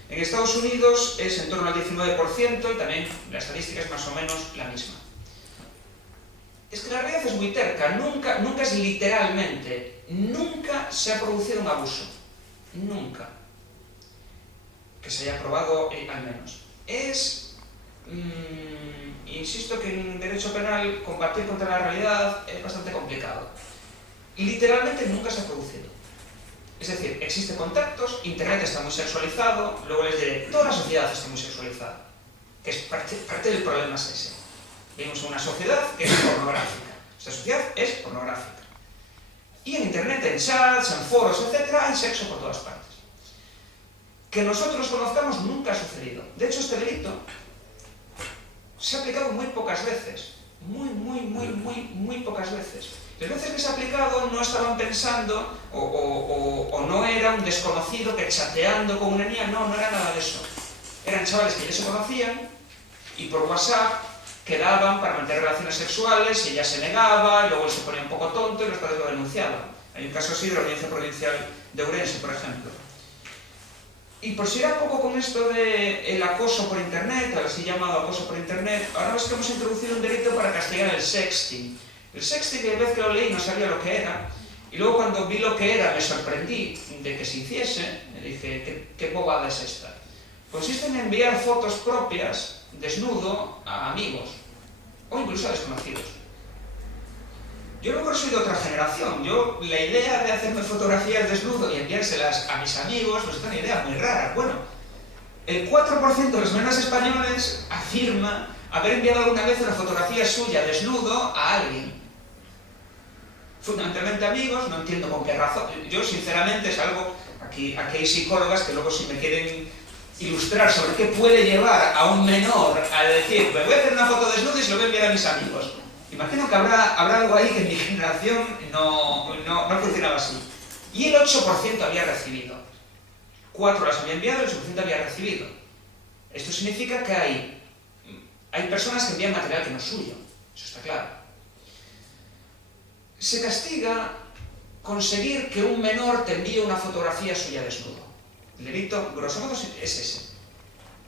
En Estados Unidos es en torno al 19% y también la estadística es más o menos la misma. Es que la realidad es muy terca, nunca es literalmente, nunca se ha producido un abuso. Nunca. Que se haya probado al menos. Insisto que en derecho penal combatir contra la realidad es bastante complicado. Literalmente nunca se ha producido. Es decir, existen contactos, internet está muy sexualizado, luego les diré, toda la sociedad está muy sexualizada. Que es parte del problema es ese. Vivimos en una sociedad que es pornográfica. Esta sociedad es pornográfica. Y en internet, en chats, en foros, etc., hay sexo por todas partes. Que nosotros conozcamos nunca ha sucedido. De hecho, este delito se ha aplicado muy pocas veces. Muy pocas veces. Las veces que se ha aplicado no estaban pensando o no era un desconocido que chateando con una niña, no era nada de eso. Eran chavales que ya se conocían y por WhatsApp quedaban para mantener relaciones sexuales y ella se negaba, y luego él se ponía un poco tonto y los padres lo denunciaban. Hay un caso así de la Audiencia Provincial de Ourense, por ejemplo. Y por si era poco con esto del acoso por internet, así llamado acoso por internet, ahora es que hemos introducido un delito para castigar el sexting. El sexting, la vez que lo leí, no sabía lo que era, y luego cuando vi lo que era me sorprendí de que se hiciese, me dije, ¿qué bobada es esta? Consiste en enviar fotos propias, desnudo, a amigos, o incluso a desconocidos. Yo luego soy de otra generación. La idea de hacerme fotografías desnudo y enviárselas a mis amigos, pues es una idea muy rara. Bueno, el 4% de los menores españoles afirma haber enviado alguna vez una fotografía suya desnudo a alguien. Fundamentalmente amigos, no entiendo con qué razón. Yo, sinceramente, es algo... Aquí hay psicólogas que luego si me quieren ilustrar sobre qué puede llevar a un menor a decir, me voy a hacer una foto desnudo y se lo voy a enviar a mis amigos. Imagino que habrá algo ahí que en mi generación no funcionaba así. Y el 8% había recibido. 4 las había enviado y el suficiente había recibido. Esto significa que hay personas que envían material que no es suyo. Eso está claro. Se castiga conseguir que un menor te envíe una fotografía suya desnudo. El delito, grosso modo, es ese.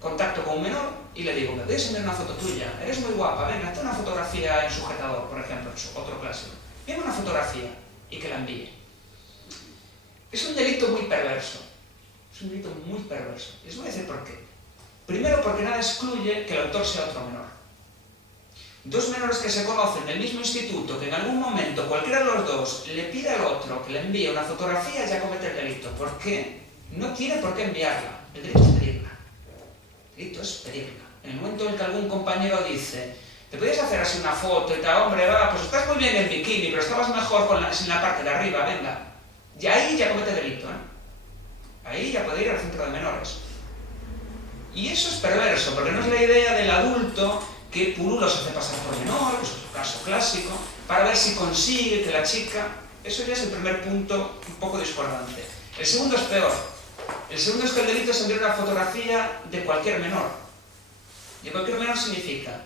Contacto con un menor y le digo, me puedes enviar una foto tuya, eres muy guapa, venga, hazte una fotografía en sujetador, por ejemplo, otro clásico. Envíame una fotografía y que la envíe. Es un delito muy perverso. Es un delito muy perverso. Y les voy a decir por qué. Primero, porque nada excluye que el autor sea otro menor. Dos menores que se conocen del mismo instituto, que en algún momento cualquiera de los dos le pide al otro que le envíe una fotografía, ya comete el delito. ¿Por qué? No tiene por qué enviarla. El delito es pedirla. El delito es pedirla. En el momento en que algún compañero dice, ¿te podías hacer así una foto y tal? Hombre, va, pues estás muy bien en bikini, pero estabas mejor sin la parte de arriba, venga. Y ahí ya comete delito, ¿eh? Ahí ya puede ir al centro de menores. Y eso es perverso, porque no es la idea del adulto que pululo se hace pasar por menor, que es otro caso clásico, para ver si consigue que la chica... Eso ya es el primer punto un poco discordante. El segundo es peor. El segundo es que el delito es enviar una fotografía de cualquier menor. De cualquier menor significa...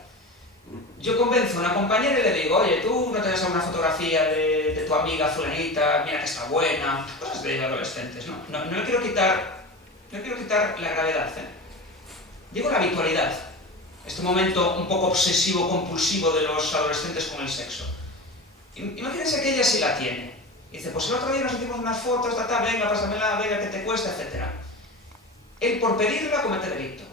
Yo convenzo a una compañera y le digo, oye, tú no te das una fotografía de tu amiga fulanita, mira que está buena, cosas de adolescentes, ¿no? No le quiero quitar la gravedad, ¿eh? Digo la habitualidad, este momento un poco obsesivo-compulsivo de los adolescentes con el sexo. Imagínense que ella sí la tiene. Dice, pues el otro día nos hicimos unas fotos, venga, pásamela, venga, que te cuesta, etc. Él por pedirla comete delito.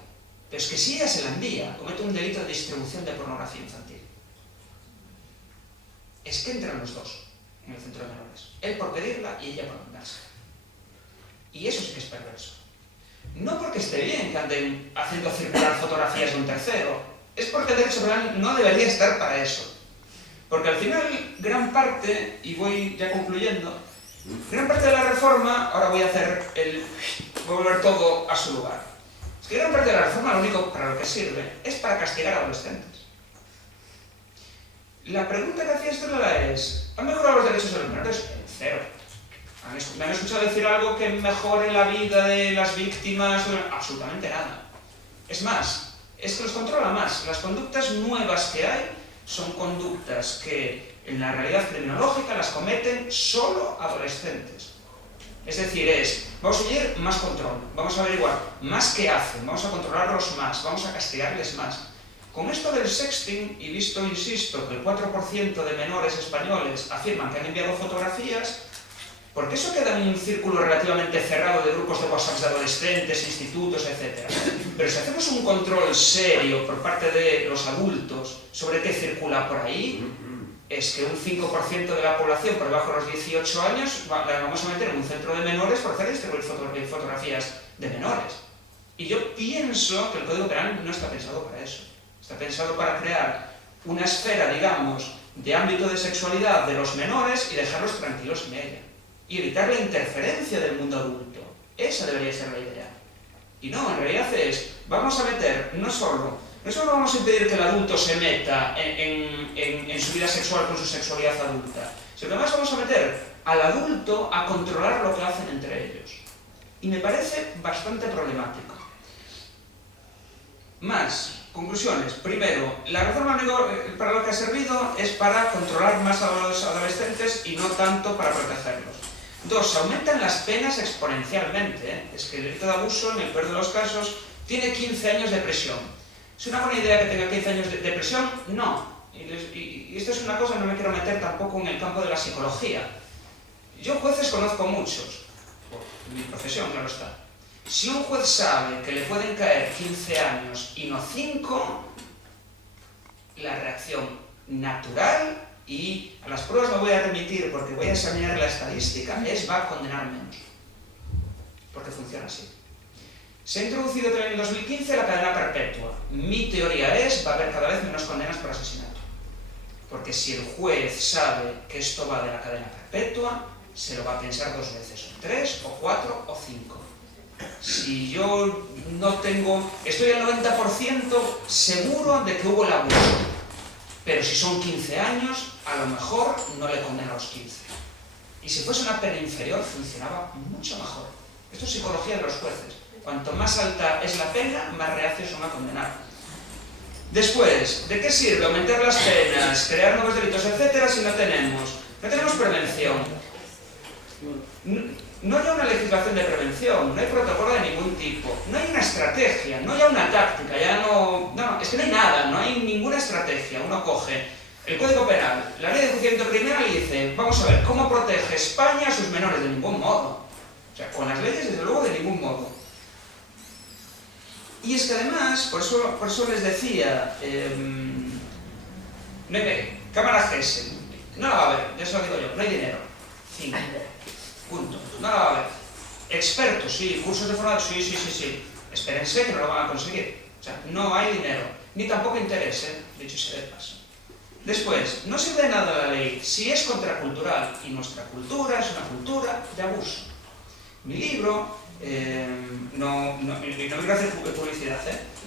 Pero es que si ella se la envía, comete un delito de distribución de pornografía infantil. Es que entran los dos en el centro de menores. Él por pedirla y ella por mandarse. Y eso sí que es perverso. No porque esté bien que anden haciendo circular fotografías de un tercero, es porque el derecho penal no debería estar para eso. Porque al final, gran parte, y voy ya concluyendo, gran parte de la reforma, ahora voy a volver todo a su lugar. Es que gran parte de la reforma lo único para lo que sirve es para castigar a adolescentes. La pregunta que hacía Estrela es, ¿han mejorado los derechos de los menores? Cero. ¿Me han escuchado decir algo que mejore la vida de las víctimas? Absolutamente nada. Es más, es que los controla más. Las conductas nuevas que hay son conductas que en la realidad criminológica las cometen solo adolescentes. Es decir, vamos a ir más control, vamos a averiguar más qué hacen, vamos a controlarlos más, vamos a castigarles más. Con esto del sexting, y visto, insisto, que el 4% de menores españoles afirman que han enviado fotografías, porque eso queda en un círculo relativamente cerrado de grupos de WhatsApp de adolescentes, institutos, etc. Pero si hacemos un control serio por parte de los adultos sobre qué circula por ahí, es que un 5% de la población por debajo de los 18 años la vamos a meter en un centro de menores por hacer distribuir fotografías de menores. Y yo pienso que el Código Penal no está pensado para eso. Está pensado para crear una esfera, digamos, de ámbito de sexualidad de los menores y dejarlos tranquilos en ella. Y evitar la interferencia del mundo adulto. Esa debería ser la idea. Y no, en realidad vamos a meter no solo vamos a impedir que el adulto se meta en su vida sexual con su sexualidad adulta, sino que además vamos a meter al adulto a controlar lo que hacen entre ellos. Y me parece bastante problemático. Más, conclusiones. Primero, la reforma para lo que ha servido es para controlar más a los adolescentes y no tanto para protegerlos. Dos, se aumentan las penas exponencialmente, ¿eh? Es que el delito de abuso, en el peor de los casos, tiene 15 años de prisión. ¿Es una buena idea que tenga 15 años de prisión? No. Y esto es una cosa, no me quiero meter tampoco en el campo de la psicología. Yo jueces conozco muchos, por mi profesión, claro está. Si un juez sabe que le pueden caer 15 años y no 5, la reacción natural, y a las pruebas me voy a remitir porque voy a examinar la estadística, va a condenar menos. Porque funciona así. Se ha introducido también en 2015 la cadena perpetua. Mi teoría va a haber cada vez menos condenas por asesinato. Porque si el juez sabe que esto va de la cadena perpetua, se lo va a pensar 2 veces, o 3, o 4, o 5. Si yo estoy al 90% seguro de que hubo el abuso, pero si son 15 años, a lo mejor no le condeno a los 15. Y si fuese una pena inferior, funcionaba mucho mejor. Esto es psicología de los jueces. Cuanto más alta es la pena, más reacios son a condenar. Después, ¿de qué sirve aumentar las penas, crear nuevos delitos, etcétera, si no tenemos prevención? No hay una legislación de prevención, no hay protocolo de ningún tipo, no hay una estrategia, no hay una táctica, es que no hay nada, no hay ninguna estrategia. Uno coge el Código Penal, la Ley de Enjuiciamiento Criminal y dice, vamos a ver, ¿cómo protege España a sus menores? De ningún modo. O sea, con las leyes, desde luego, de ningún modo. Y es que además, por eso les decía, Cámara Gesell, no la va a haber, ya se lo digo yo, no hay dinero. Fin. Punto. No la va a haber. Expertos, sí, cursos de formación, sí. Espérense que no lo van a conseguir. O sea, no hay dinero, ni tampoco interés, dicho sea de paso. Después, no sirve de nada la ley si es contracultural, y nuestra cultura es una cultura de abuso. Mi libro, no quiero hacer publicidad,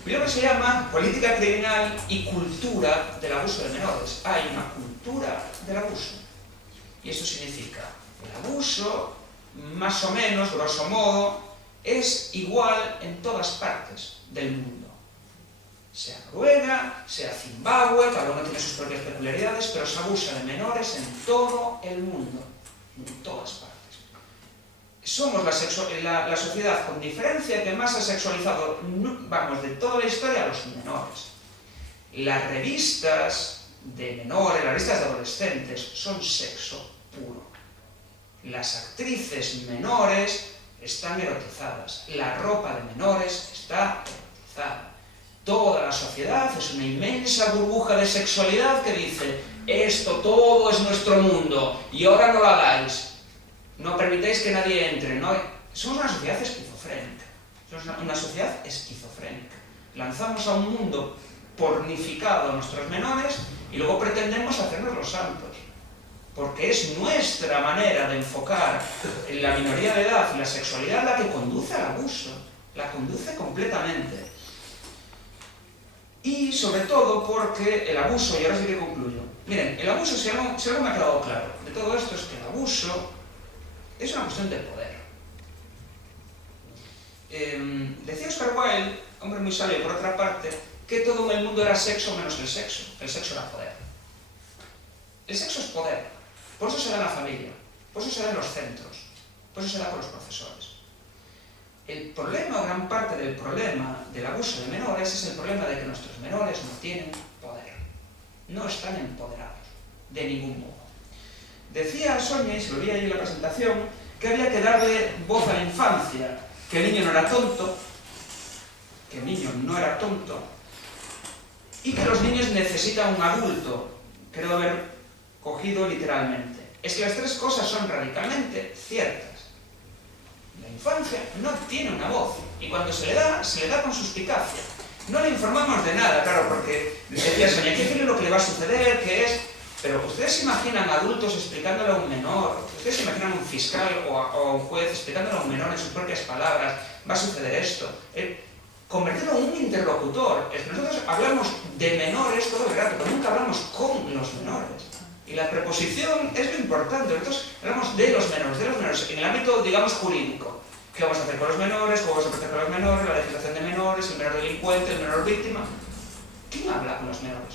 mi libro se llama Política Criminal y Cultura del Abuso de Menores. Hay una cultura del abuso. Y eso significa el abuso, más o menos, grosso modo, es igual en todas partes del mundo. Sea Noruega, sea Zimbabue, cada uno tiene sus propias peculiaridades, pero se abusa de menores en todo el mundo, en todas partes. Somos la sociedad con diferencia que más ha sexualizado, vamos, de toda la historia a los menores. Las revistas de menores, las revistas de adolescentes, son sexo puro. Las actrices menores están erotizadas, la ropa de menores está erotizada. Toda la sociedad es una inmensa burbuja de sexualidad que dice, esto todo es nuestro mundo y ahora no lo hagáis. No permitáis que nadie entre. No, somos una sociedad esquizofrénica. Somos una sociedad esquizofrénica. Lanzamos a un mundo pornificado a nuestros menores y luego pretendemos hacernos los santos. Porque es nuestra manera de enfocar en la minoría de edad y la sexualidad la que conduce al abuso. La conduce completamente. Y sobre todo porque el abuso, y ahora sí que concluyo. Miren, el abuso, si algo me ha quedado claro de todo esto, es que el abuso es una cuestión de poder. Decía Oscar Wilde, hombre muy sabio por otra parte, que todo en el mundo era sexo menos el sexo. El sexo era poder. El sexo es poder. Por eso se da en la familia, por eso se da en los centros, por eso se da con los profesores. El problema, o gran parte del problema del abuso de menores, es el problema de que nuestros menores no tienen poder. No están empoderados, de ningún modo. Decía Sonia, y se lo vi ahí en la presentación, que había que darle voz a la infancia, que el niño no era tonto, y que los niños necesitan un adulto. Creo haber cogido literalmente. Es que las tres cosas son radicalmente ciertas. La infancia no tiene una voz, y cuando se le da con suspicacia. No le informamos de nada, claro, porque decía Sonia, hay que decirle lo que le va a suceder, qué es. Pero ustedes se imaginan adultos explicándole a un menor, ustedes se imaginan un fiscal o a un juez explicándole a un menor en sus propias palabras, va a suceder esto. Convertirlo en un interlocutor. Es que nosotros hablamos de menores todo el rato, pero nunca hablamos con los menores. Y la preposición es lo importante. Nosotros hablamos de los menores, en el ámbito, digamos, jurídico. ¿Qué vamos a hacer con los menores? ¿Cómo vamos a proteger a los menores? La legislación de menores, el menor delincuente, el menor víctima. ¿Quién habla con los menores?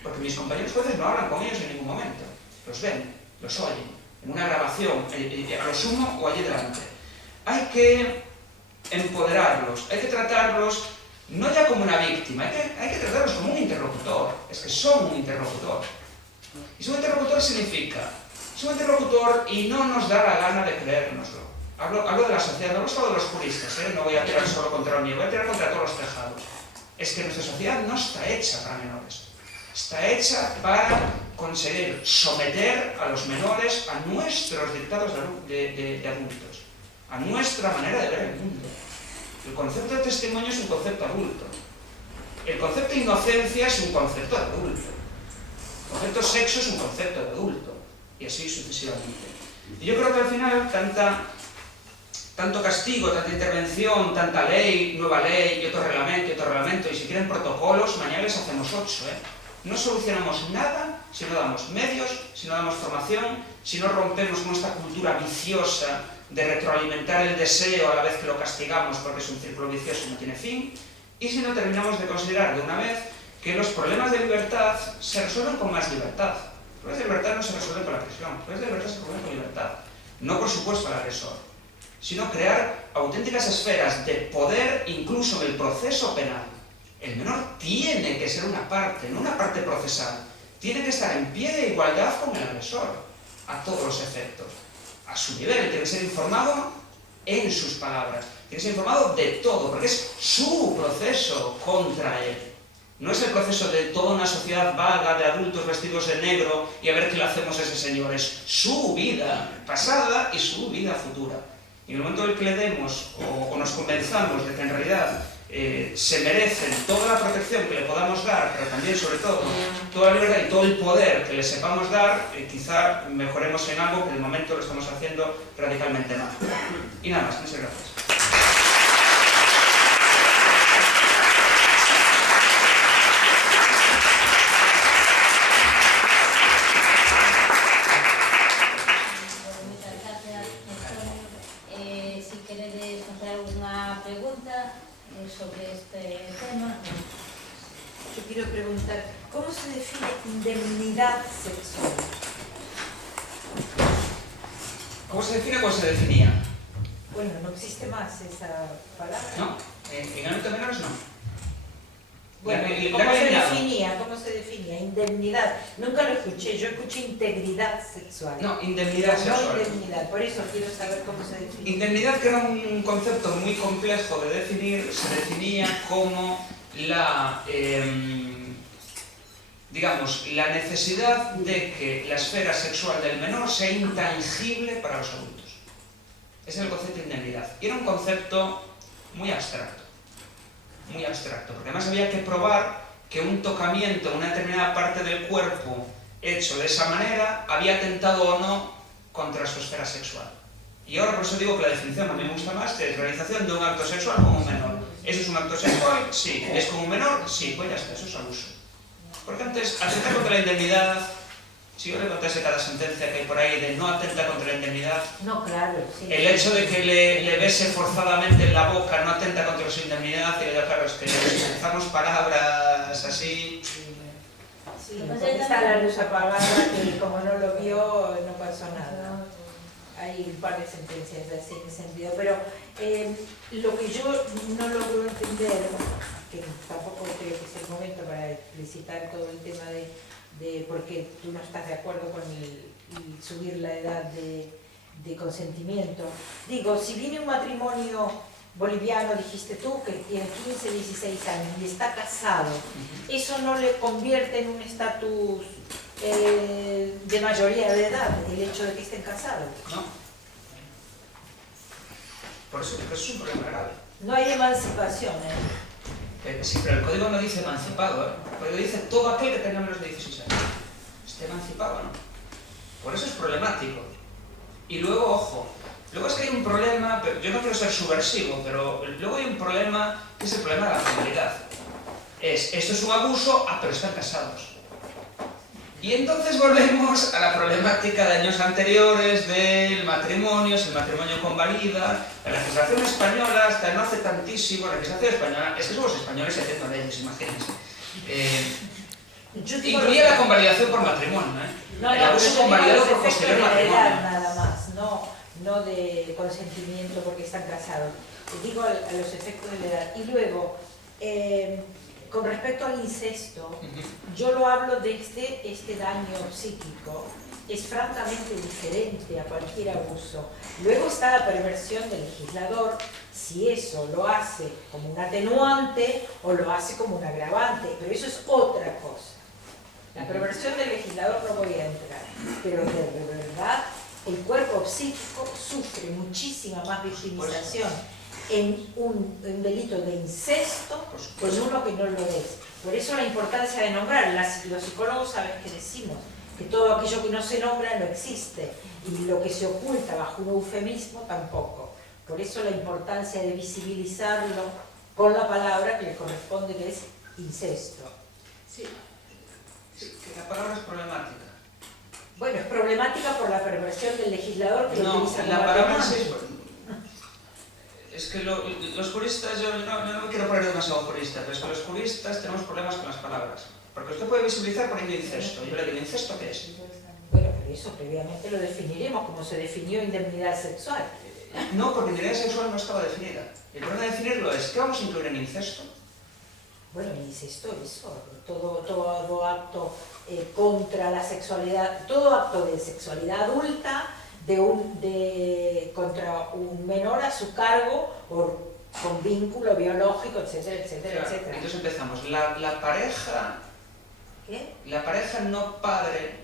Porque mis compañeros jueces no hablan con ellos en ningún momento. Los ven, los oyen, en una grabación, a lo sumo o allí delante. Hay que empoderarlos, hay que tratarlos no ya como una víctima, hay que tratarlos como un interlocutor. Es que son un interlocutor. Y ser un interlocutor significa, ser un interlocutor y no nos da la gana de creérnoslo. Hablo de la sociedad, no hablo solo de los juristas, no voy a tirar solo contra el mío, voy a tirar contra todos los tejados. Es que nuestra sociedad no está hecha para menores. Está hecha para conseguir someter a los menores a nuestros dictados de adultos, a nuestra manera de ver el mundo. El concepto de testimonio es un concepto adulto. El concepto de inocencia es un concepto de adulto. El concepto sexo es un concepto de adulto. Y así sucesivamente. Y yo creo que al final tanto castigo, tanta intervención, tanta ley, nueva ley y otro reglamento, y si quieren protocolos, mañana les hacemos 8, no solucionamos nada si no damos medios, si no damos formación, si no rompemos con esta cultura viciosa de retroalimentar el deseo a la vez que lo castigamos porque es un círculo vicioso y no tiene fin, y si no terminamos de considerar de una vez que los problemas de libertad se resuelven con más libertad. Los problemas de libertad no se resuelven con la prisión, los problemas de libertad se resuelven con libertad. No, por supuesto, al agresor, sino crear auténticas esferas de poder incluso en el proceso penal. El menor tiene que ser una parte, no una parte procesal. Tiene que estar en pie de igualdad con el agresor, a todos los efectos. A su nivel, tiene que ser informado en sus palabras. Tiene que ser informado de todo, porque es su proceso contra él. No es el proceso de toda una sociedad vaga de adultos vestidos de negro y a ver qué le hacemos a ese señor. Es su vida pasada y su vida futura. Y en el momento en el que le demos o nos convenzamos de que en realidad se merecen toda la protección que le podamos dar, pero también, sobre todo, toda la libertad y todo el poder que le sepamos dar, quizá mejoremos en algo que de momento lo estamos haciendo radicalmente mal. Y nada más, muchas gracias. Sobre este tema. Yo quiero preguntar, ¿cómo se define indemnidad sexual? ¿Cómo se define o cómo se definía? Bueno, no existe más esa palabra. ¿No? En ámbito menores no. Bueno, ¿Cómo se definía? Indemnidad. Nunca lo escuché, yo escuché integridad sexual. No, indemnidad sexual. No indemnidad, por eso quiero saber cómo se define. Indemnidad, que era un concepto muy complejo de definir, se definía como la, digamos, la necesidad de que la esfera sexual del menor sea intangible para los adultos. Ese es el concepto de indemnidad. Y era un concepto muy abstracto. Muy abstracto, porque además había que probar que un tocamiento en una determinada parte del cuerpo hecho de esa manera había atentado o no contra su esfera sexual. Y ahora por eso digo que la definición a mí me gusta más, que es realización de un acto sexual con un menor. ¿Eso es un acto sexual? Sí. ¿Es con un menor? Sí, pues ya está, eso es abuso. Porque antes, atentar contra la indemnidad, si yo le contase cada sentencia que hay por ahí de no atenta contra la indemnidad, no, claro, sí. El hecho de que le bese forzadamente en la boca no atenta contra su indemnidad, y ya claro, es que utilizamos palabras así. Sí, porque está la luz apagada, que como no lo vio, no pasó nada. Hay un par de sentencias así en ese sentido, pero lo que yo no logro entender, que tampoco creo que es el momento para explicitar todo el tema de porque tú no estás de acuerdo con el subir la edad de consentimiento. Digo, si viene un matrimonio boliviano, dijiste tú, que tiene 15, 16 años y está casado, ¿eso no le convierte en un estatus de mayoría de edad, el hecho de que estén casados? No. Por eso es un problema grave. No hay emancipación, sí, pero el código no dice emancipado, El código dice todo aquel que tenga menos de 16 años. Esté emancipado, ¿no? Por eso es problemático. Y luego, ojo, luego es que hay un problema, pero yo no quiero ser subversivo, pero luego hay un problema, que es el problema de la formalidad. Esto es un abuso, pero están casados. Y entonces volvemos a la problemática de años anteriores del matrimonio, si el matrimonio convalida. La legislación española, hasta no hace tantísimo, la legislación española, es que somos españoles haciendo leyes, imagínense. Incluía la convalidación por matrimonio, No, el abuso convalidado por posterior matrimonio. Nada más, no de consentimiento porque están casados. Digo a los efectos de la edad. Y luego, con respecto al incesto, yo lo hablo desde este daño psíquico, es francamente diferente a cualquier abuso. Luego está la perversión del legislador, si eso lo hace como un atenuante o lo hace como un agravante, pero eso es otra cosa. La perversión del legislador no voy a entrar, pero de verdad el cuerpo psíquico sufre muchísima más victimización en un delito de incesto con uno que no lo es. Por eso la importancia de nombrar. Los psicólogos saben que decimos que todo aquello que no se nombra no existe y lo que se oculta bajo un eufemismo tampoco. Por eso la importancia de visibilizarlo con la palabra que le corresponde, que es incesto. Sí. Que la palabra es problemática. Bueno, es problemática por la perversión del legislador que lo No, utiliza como la palabra en atenuante. sí es que los juristas, yo no me quiero poner demasiado jurista, pero es que los juristas tenemos problemas con las palabras. Porque usted puede visibilizar poniendo incesto. Y yo le digo, ¿incesto qué es? Bueno, pero eso previamente lo definiremos, como se definió indemnidad sexual. No, porque indemnidad sexual no estaba definida. El problema de definirlo es, ¿qué vamos a incluir en incesto? Bueno, insisto, eso, todo acto contra la sexualidad, todo acto de sexualidad adulta contra un menor a su cargo con vínculo biológico, etcétera, etcétera, Claro, etcétera. entonces empezamos. La pareja, ¿Qué? la pareja no padre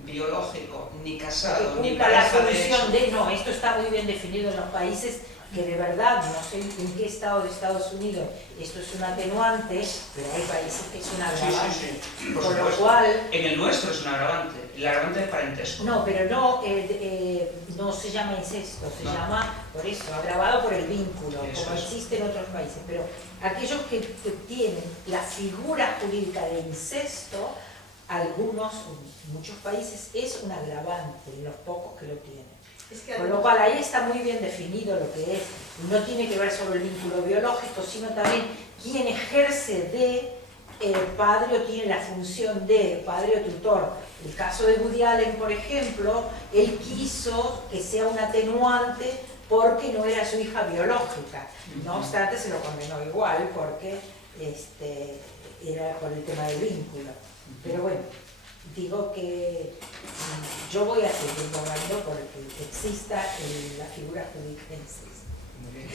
biológico, ni casado, Que ni cumpla la pareja de función hecho. no, esto está muy bien definido en los países que de verdad, no sé en qué estado de Estados Unidos esto es un atenuante, pero hay países que es un agravante. Sí, por Con lo supuesto. cual, En el nuestro es un agravante, el agravante de parentesco. no, pero no se llama incesto, se No. llama, por eso, agravado por el vínculo, Eso como es. existe en otros países. Pero aquellos que tienen la figura jurídica de incesto, muchos países, es un agravante, los pocos que lo tienen. Con lo cual ahí está muy bien definido lo que es. No tiene que ver solo el vínculo biológico, sino también quién ejerce de padre o tiene la función de padre o tutor. El caso de Woody Allen, por ejemplo, él quiso que sea un atenuante porque no era su hija biológica. No obstante, se lo condenó igual porque era por el tema del vínculo. Pero bueno, digo que yo voy a seguir abogando porque exista la figura jurídica en incesto. Muy bien.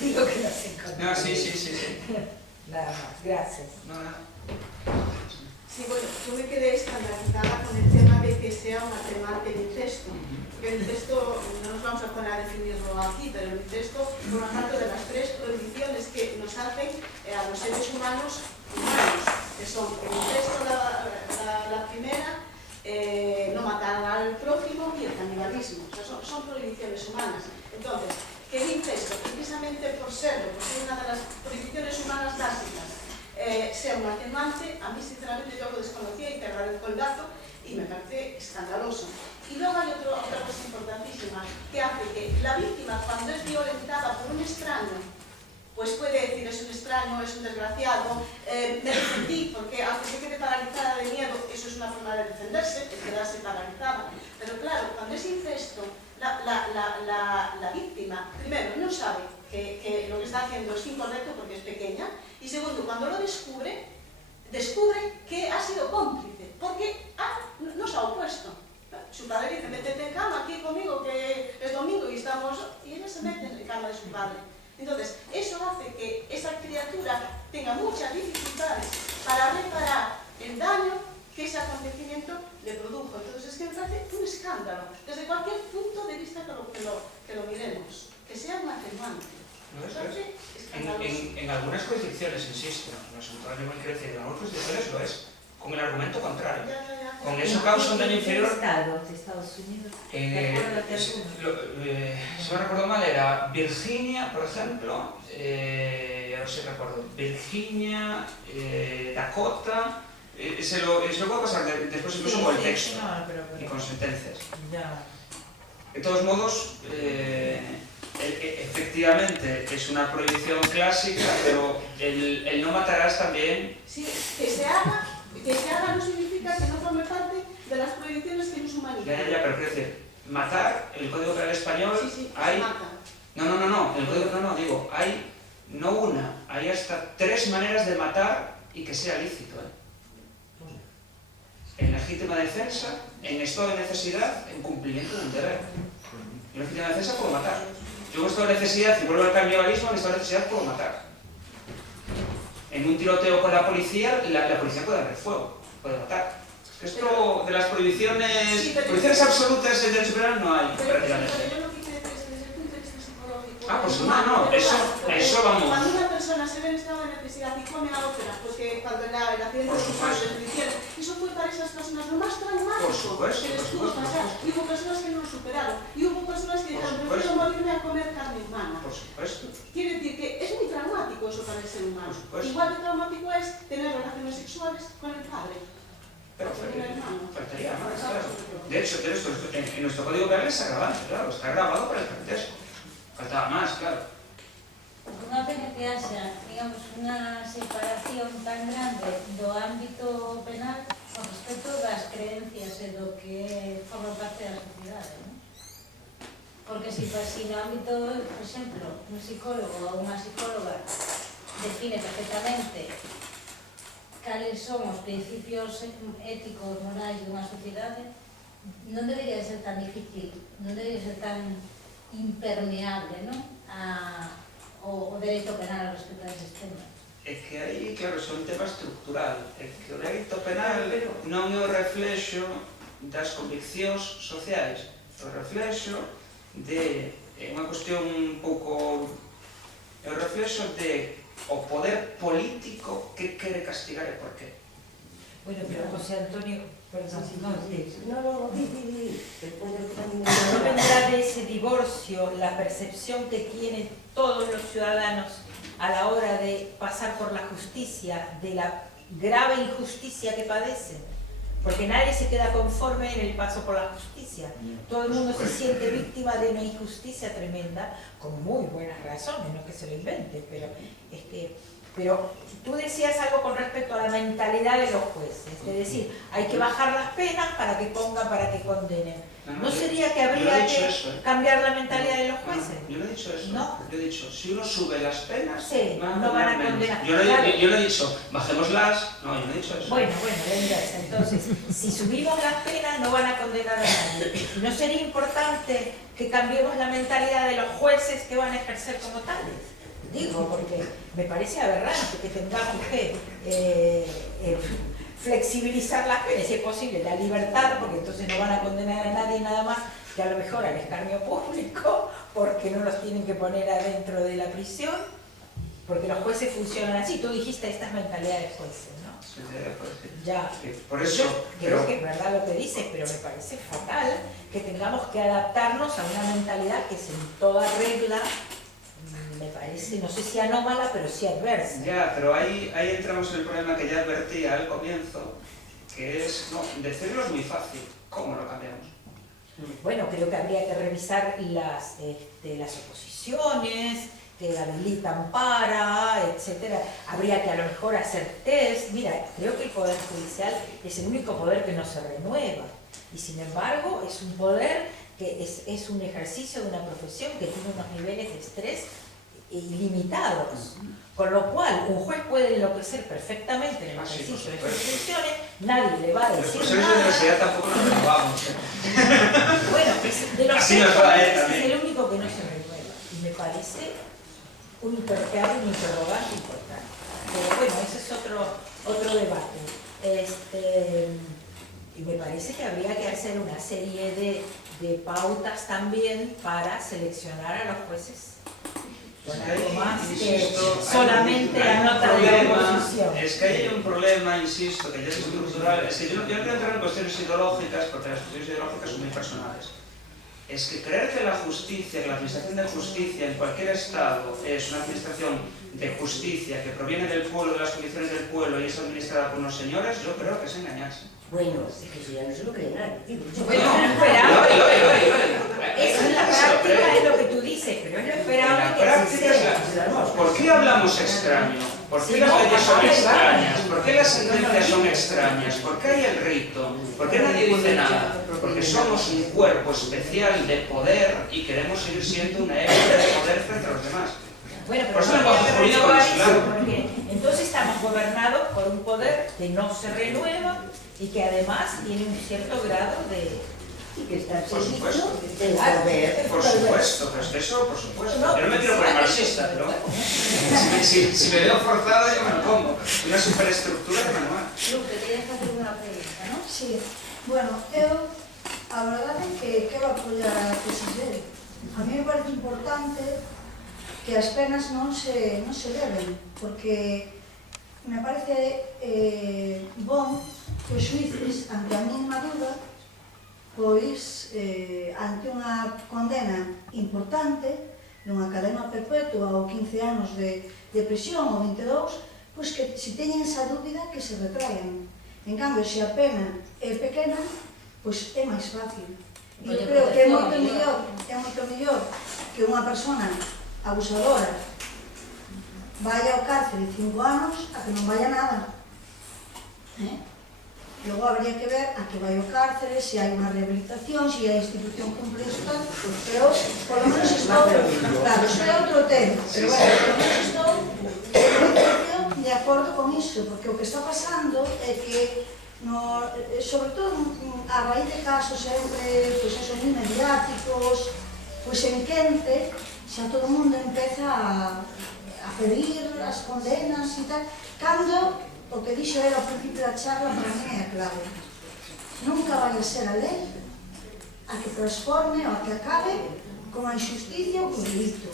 Digo que no se encuentra. No, sí. Nada más, gracias. No. Sí, bueno, yo me quedé escandalizada con el tema de que sea un atenuante el incesto. Porque el incesto, no nos vamos a poner a definirlo aquí, pero el incesto forma parte de las 3 prohibiciones que nos hacen a los seres humanos, que son el incesto, la primera, no matar al prójimo y el canibalismo. O sea, son prohibiciones humanas. Entonces, que el incesto, precisamente por ser una de las prohibiciones humanas básicas, sea un atenuante, a mí sinceramente yo lo desconocía y te agradezco el dato y me parece escandaloso. Y luego hay otra cosa importantísima que hace que la víctima, cuando es violentada por un extraño, pues puede decir es un extraño, es un desgraciado, me defendí, porque aunque se quede paralizada de miedo, eso es una forma de defenderse, de quedarse paralizada. Pero claro, cuando es incesto, la víctima, primero, no sabe que lo que está haciendo es incorrecto porque es pequeña, y segundo, cuando lo descubre que ha sido cómplice, porque no se ha opuesto. Su padre dice, métete en cama aquí conmigo, que es domingo y ella se mete en la cama de su padre. Entonces, eso hace que esa criatura tenga muchas dificultades para reparar el daño que ese acontecimiento le produjo. Entonces, es que me parece un escándalo, desde cualquier punto de vista que lo miremos, que sea un atenuante. No, eso es. En algunas jurisdicciones, insisto, no es un problema que quiero decir, en algunas jurisdicciones lo es, con el argumento contrario. Con eso causa un daño inferior. ¿En qué estado de Estados Unidos? Si me recuerdo mal, era Virginia, por ejemplo, ahora sí recuerdo, Virginia, Dakota, se lo puedo pasar después incluso con el texto y con sentencias. De todos modos, efectivamente es una prohibición clásica, pero el no matarás también... Sí, que se haga no significa que no forme parte de las prohibiciones que nos humanizan. Ya, pero quiero decir, matar, el Código Penal Español, Sí, hay... se mata. No, el Código, digo, hay no una, hay hasta 3 maneras de matar y que sea lícito, En legítima defensa, en estado de necesidad, en cumplimiento de un deber. En legítima defensa puedo matar. Yo en estado de necesidad, y vuelvo al canibalismo, en estado de necesidad puedo matar. En un tiroteo con la policía puede abrir fuego, puede matar. Esto de las prohibiciones, Sí, pero prohibiciones absolutas en derecho penal no hay, Pero prácticamente. yo lo que quiero decir es que desde el punto de vista psicológico... Pues eso vamos. Cuando una persona se ve en estado de necesidad y come a otra, porque cuando el accidente Por de su padre supuesto. lo hicieron, eso fue para esas personas lo más traumático Por supuesto, que les por pudo supuesto, pasar. por supuesto. Y hubo personas que no lo superaron. Y hubo personas que Por dijeron, supuesto. prefiero morirme a comer carne humana. Por supuesto. Quiere decir que es muy traumático eso para el ser humano. Por supuesto. Igual de traumático es tener relaciones relaciones sexuales con el padre. Pero faltaría más, claro. De hecho, en nuestro código penal es agravante, claro, está grabado para el parentesco. Faltaba más, claro. Unha pena que haxa, digamos, unha separación tan grande do ámbito penal con respecto das creencias e do que forma parte da sociedade, non? Porque se no ámbito, por exemplo, un psicólogo ou unha psicóloga define perfectamente cales son os principios éticos, morais dunha sociedade, non debería ser tan difícil, non debería ser tan impermeable, non? O dereito penal respecto a eses temas. É que aí, claro, é un tema estructural. É que o dereito penal non é o reflexo das conviccións sociais, é o reflexo de unha cuestión un pouco... é o reflexo de o poder político que quere castigar e por qué. Bueno, pero José Antonio, perdón, no No, vendrá de ese divorcio la percepción que tienen todos los ciudadanos a la hora de pasar por la justicia, de la grave injusticia que padecen. Porque nadie se queda conforme en el paso por la justicia. Todo el mundo se siente víctima de una injusticia tremenda, con muy buenas razones, no que se lo invente, pero tú decías algo con respecto a la mentalidad de los jueces, es decir, hay que bajar las penas para que condenen. ¿No sería que habría que cambiar la mentalidad de los jueces? Yo no he dicho eso. ¿No? Yo he dicho, si uno sube las penas, sí, no van a condenar. Yo no he dicho, bajémoslas. No, yo no he dicho eso. Bueno, la inversa. Entonces, si subimos las penas, no van a condenar a nadie. ¿No sería importante que cambiemos la mentalidad de los jueces que van a ejercer como tales? Digo, porque me parece aberrante que tengamos que flexibilizar las penas, si es posible, la libertad, porque entonces no van a condenar a nadie nada más que a lo mejor al escarnio público, porque no los tienen que poner adentro de la prisión, porque los jueces funcionan así. Tú dijiste estas mentalidades jueces, ¿no? Sí, pues, ya. Por eso, yo creo que es verdad lo que dices, pero me parece fatal que tengamos que adaptarnos a una mentalidad que es en toda regla, me parece, no sé si anómala, pero sí adversa. Ya, pero ahí entramos en el problema que ya advertía al comienzo, que es, no, decirlo es muy fácil, ¿cómo lo cambiamos? Bueno, creo que habría que revisar las oposiciones, que habilitan para, etcétera. Habría que a lo mejor hacer test. Mira, creo que el Poder Judicial es el único poder que no se renueva. Y sin embargo, es un poder que es un ejercicio de una profesión que tiene unos niveles de estrés ilimitados, con lo cual un juez puede enloquecer perfectamente en el ejercicio de sus funciones, nadie le va a decir nada. Los profesores de universidad tampoco nos renovamos. Bueno, de los así tres es el único que no se renueva, y me parece un interrogante importante. Pero bueno, ese es otro debate. Y me parece que habría que hacer una serie de pautas también para seleccionar a los jueces. Con algo más que solamente anota de la oposición. Es que hay un problema, insisto, que ya es estructural. Es que yo no quiero entrar en cuestiones ideológicas, porque las cuestiones ideológicas son muy personales. Es que creer que la justicia, que la administración de justicia en cualquier estado es una administración de justicia que proviene del pueblo, de las condiciones del pueblo y es administrada por unos señores, yo creo que es engañarse. Bueno, es que eso ya no se lo cree nadie. Bueno, eso en la práctica es lo que tú dices, pero es lo esperable que sea. ¿Por qué hablamos extraño? ¿Por qué las leyes son extrañas? ¿Por qué las sentencias son extrañas? ¿Por qué hay el rito? ¿Por qué nadie dice nada? Porque somos un cuerpo especial de poder y queremos seguir siendo una élite de poder frente a los demás. Bueno, pero por eso no el jurídico renovar es eso, claro. porque entonces estamos gobernados por un poder que no se renueva y que además tiene un cierto grado de... Y que está al Por servicio supuesto. del poder. Por supuesto, pero es que eso, por supuesto. No, Yo no me quiero poner marxista, pero si me veo forzado yo me lo pongo. Una superestructura de manual. Lupe, querías facer unha pregunta, non? Sí, bueno, eu a verdade é que quero apoiar a tesi dele. A mí me parece importante que as penas non se leven, porque me parece bon que os xuíces, ante a mínima duda, pois, ante unha condena importante, nunha cadena perpetua ou 15 anos de prisión ou 22, pois que se teñen esa dúbida que se retraian. En cambio, se a pena é pequena, pois é máis fácil. E eu creo que é moito mellor que unha persona abusadora vaya ao cárcere 5 anos a que non vaya nada. Logo habría que ver a que vai ao cárcere, se hai unha rehabilitación, se a institución cumple isto, pero polo menos estou, claro, iso é outro tema, pero bueno, polo menos estou de acordo con iso, porque o que está pasando é que sobre todo a raíz de casos sempre moi mediáticos, pois en quente xa todo o mundo empeza a pedir as condenas e tal, cando o que dixo era ao principio da charla para mí é clave. Nunca vai a ser a lei a que transforme ou a que acabe con a injusticia ou con o delito.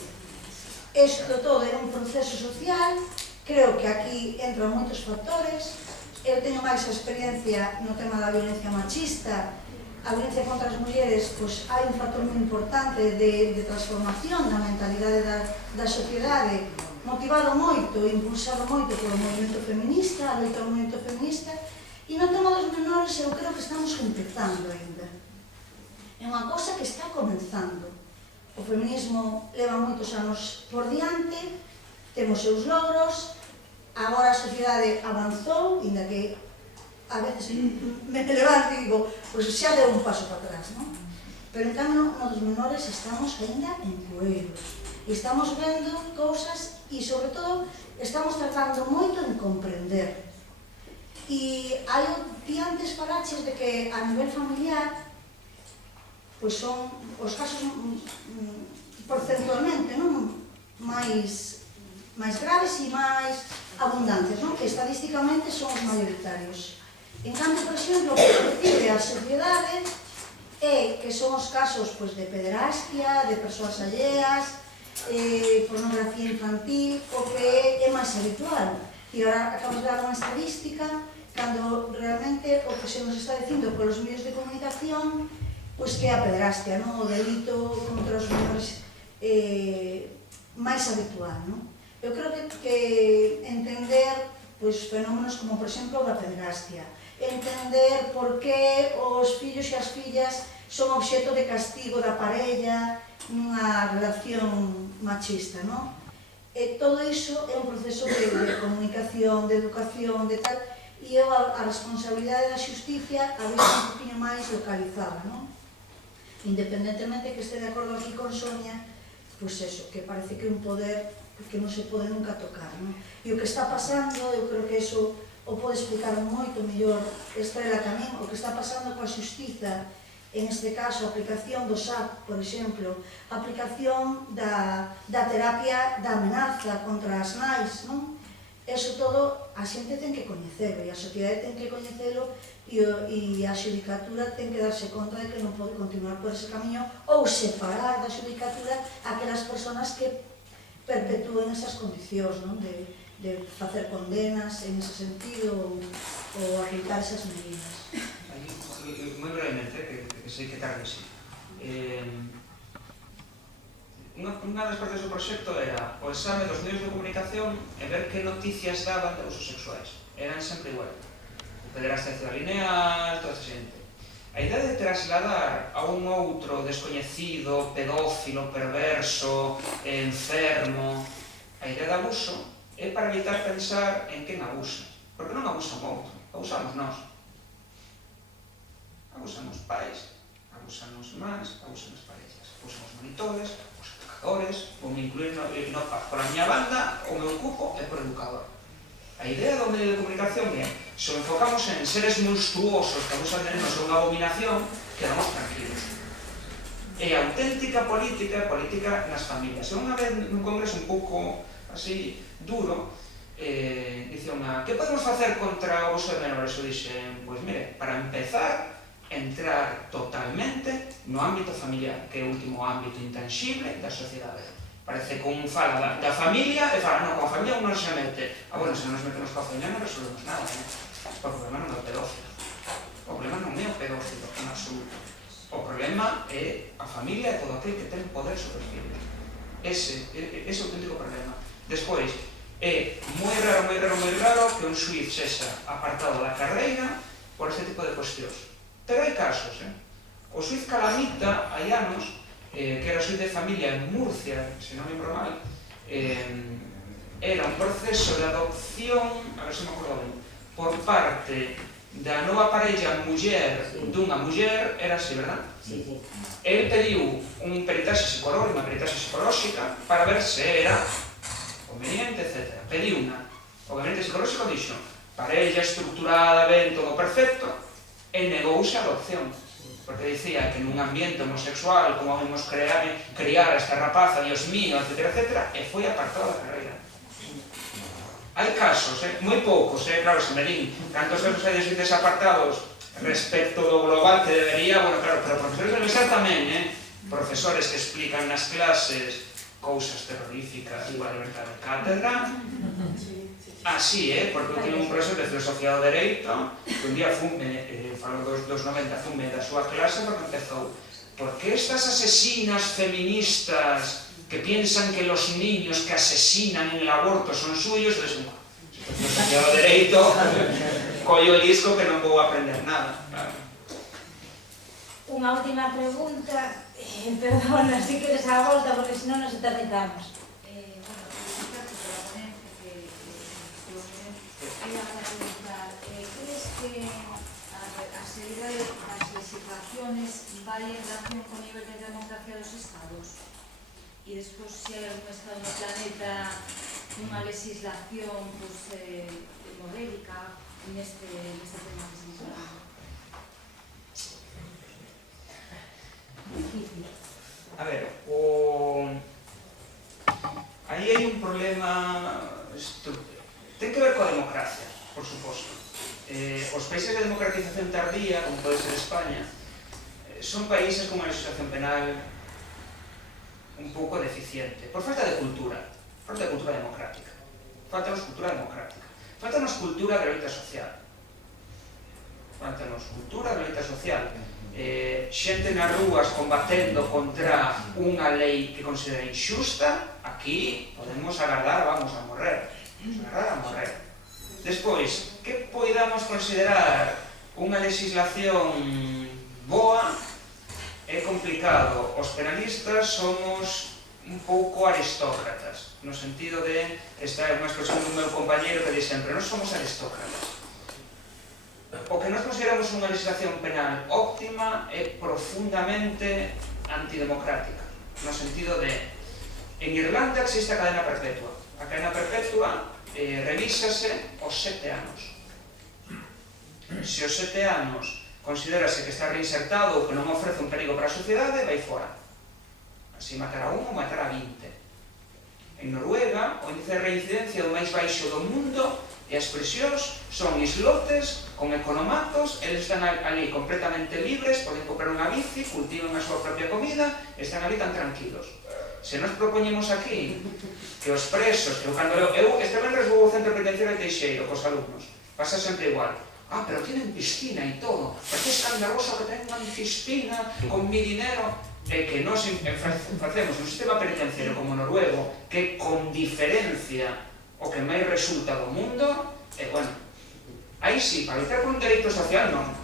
Isto todo é un proceso social, creo que aquí entran moitos factores. Eu teño máis experiencia no tema da violencia machista. A violencia contra as mulleres, pois hai un factor moi importante de transformación da mentalidade da sociedade, motivado moito, impulsado moito polo movimento feminista, a loita do movimento feminista, e no tema dos menores eu creo que estamos empezando ainda. É unha cosa que está comenzando. O feminismo leva moitos anos por diante, temos seus logros, agora a sociedade avanzou, inda que a veces me levanto e digo, pois xa deu un paso para atrás, non? Pero en cambio, nos menores estamos ainda en poeiros. E estamos vendo cousas e, sobre todo, estamos tratando moito en comprender. E ti antes falaches de que a nivel familiar pois son os casos porcentualmente máis graves e máis abundantes, non? Que estadísticamente son os maioritarios. En cambio, por exemplo, o que percibe a sociedade é que son os casos de pederastia, de persoas alleas, pornografía infantil, o que é máis habitual. E agora acabamos de dar unha estadística cando realmente o que se nos está dicindo polos medios de comunicación pois que é a pederastia, o delito contra os menores máis habitual. Eu creo que entender fenómenos como, por exemplo, da pederastia, entender por que os fillos e as fillas son obxeto de castigo da parella nunha relación machista, non? Todo iso é un proceso de comunicación, de educación, de tal, e eu a responsabilidade da xusticia a veces un poquinho máis localizada, non? Independentemente que este de acordo aquí con Sonia, pois eso, que parece que é un poder que non se pode nunca tocar, non? E o que está pasando, eu creo que eso o pode explicar moito mellor Estrela Camín, o que está pasando coa xustiza, en este caso a aplicación do SAP, por exemplo, a aplicación da terapia da amenaza contra as nais, non? Eso todo a xente ten que coñecelo e a sociedade ten que coñecelo e a xudicatura ten que darse conta de que non pode continuar por ese camiño ou separar da xudicatura aquelas persoas que perpetúen esas condicións, non? De facer condenas en ese sentido ou aplicar esas medidas. Moi brevemente, que sei que tarde así. Unha das partes do proxecto era o exame dos medios de comunicación e ver que noticias daban de abusos sexuais. Eran sempre igual. O pederastia en Ciudad Lineal, toda esa xente. A idea de trasladar a un outro descoñecido, pedófilo, perverso, enfermo, a idea de abuso é para evitar pensar en quen abusa. Porque non abusa un outro, abusamos nós. Abusan os pais, abusan os mans, abusan as parellas, abusan os monitores, os educadores, ou me incluir no por a miña banda, o meu cupo é por educador. A idea do medio de comunicación é, se o enfocamos en seres monstruosos que abusan de nenos ou unha abominación, quedamos tranquilos. É auténtica política, política nas familias. E unha vez nun congreso un pouco así duro, dice unha, que podemos facer contra o abuso de menores? Eu dixen, pois mire, para empezar, entrar totalmente no ámbito familiar, que é o último ámbito intangible da sociedade. Parece que un fala da familia e fala, non, con a familia non se mete. Bueno, se nos metemos coa familia non resolvemos nada, non? O problema non é o pedófilo. O problema non é o pedófilo, en absoluto. O problema é a familia e todo aquel que ten poder sobre os filhos. Ese é o auténtico problema. Despois, É moi raro que un xuiz sexa apartado da carreira por este tipo de cuestións. Pero hai casos, O xuiz Calamita, hai anos, que era xuiz de familia en Murcia, se non lembro mal, era un proceso de adopción, a ver se me acordo ben, por parte da nova parella muller dunha muller, era así, verdad? Sí, sí. El pediu unha peritaxe psicolóxica para ver se era conveniente, etc. Pediu unha. O gabinete psicolóxico dixo parella estructurada, ben, todo perfecto, e negouse a adopción. Porque dicía que nun ambiente homosexual, como vamos criar a esta rapaza, Dios mío, etc., etc., e foi apartado da carreira. Hai casos, moi poucos, claro, se me din cantos casos hai de xuíces apartados respecto do global que debería, bueno, claro, pero profesores de universidade tamén, profesores que explican nas clases cousas terroríficas, igual libertad de cátedra, así, porque eu teño un profesor de filosofía do dereito que un día falou dos 90, fume da súa clase porque empezou ¿por que estas asesinas feministas que piensan que los niños que asesinan en el aborto son suyos? Entonces, filosofía do dereito, collo el disco que non vou aprender nada. Unha última pregunta, perdona, si queres a volta, porque senón nos eternizamos. ¿Crees que a seguridad de las legislaciones vaya en relación con el nivel de democracia de los estados? Y después, si hay algún estado en el planeta, una legislación modélica en este tema que se está hablando. A ver, aí hai un problema ten que ver coa democracia, por suposto. Os países de democratización tardía, como pode ser España, son países con unha legislación penal un pouco deficiente, por falta de cultura democrática. Faltanos cultura democrática. Faltanos cultura de loita social. Xente nas rúas combatendo contra unha lei que considera injusta, aquí podemos agardar, vamos a morrer. Despois, que poidamos considerar unha legislación boa é complicado. Os penalistas somos un pouco aristócratas, no sentido de, esta é unha expresión do meu compañeiro que di sempre, non somos aristócratas. O que nós consideramos unha legislación penal óptima é profundamente antidemocrática, no sentido de, en Irlanda existe a cadena perpetua. A cadena perpetua revísase aos 7 anos. Se aos 7 anos considerase que está reinsertado ou que non ofrece un perigo para a sociedade, vai fora. Así matará un ou matará 20. En Noruega, o índice de reincidencia do máis baixo do mundo e as prisións son islotes con economatos, eles están ali completamente libres, poden comprar unha bici, cultivan a súa propia comida, están ali tan tranquilos. Se nos propoñemos aquí que os presos, que cando eu estaba en Resbogo Centro Penitenciario de Teixeiro cos alumnos, pasa sempre igual. Pero tienen piscina e todo, porque é escandaloso que tengan piscina con mi dinero. É que nos facemos un sistema penitenciario como noruego que con diferencia o que máis resulta do mundo, bueno, aí sí, para lutar por un dereito social non,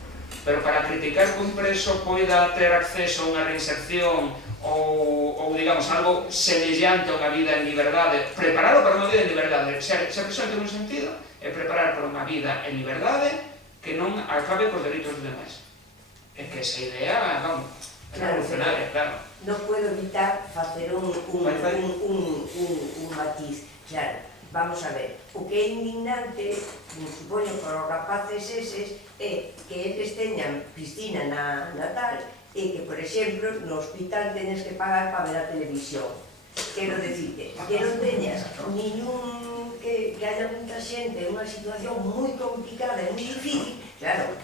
pero para criticar que un preso poida ter acceso a unha reinserción ou digamos, algo semellante a unha vida en liberdade, preparado para unha vida en liberdade, se a presión ten un sentido, é preparar para unha vida en liberdade que non acabe cos dereitos dos demais. É que esa idea, vamos, é revolucionaria, claro. Non podo evitar facer un matiz. Claro, vamos a ver, o que é indignante, supoño, para os rapaces eses, é que eles teñan piscina na tal, e que, por exemplo, no hospital tenes que pagar para ver a televisión. Quero dicirte, que non teñas ningún, que haya moita xente en unha situación moi complicada e moi difícil, claro,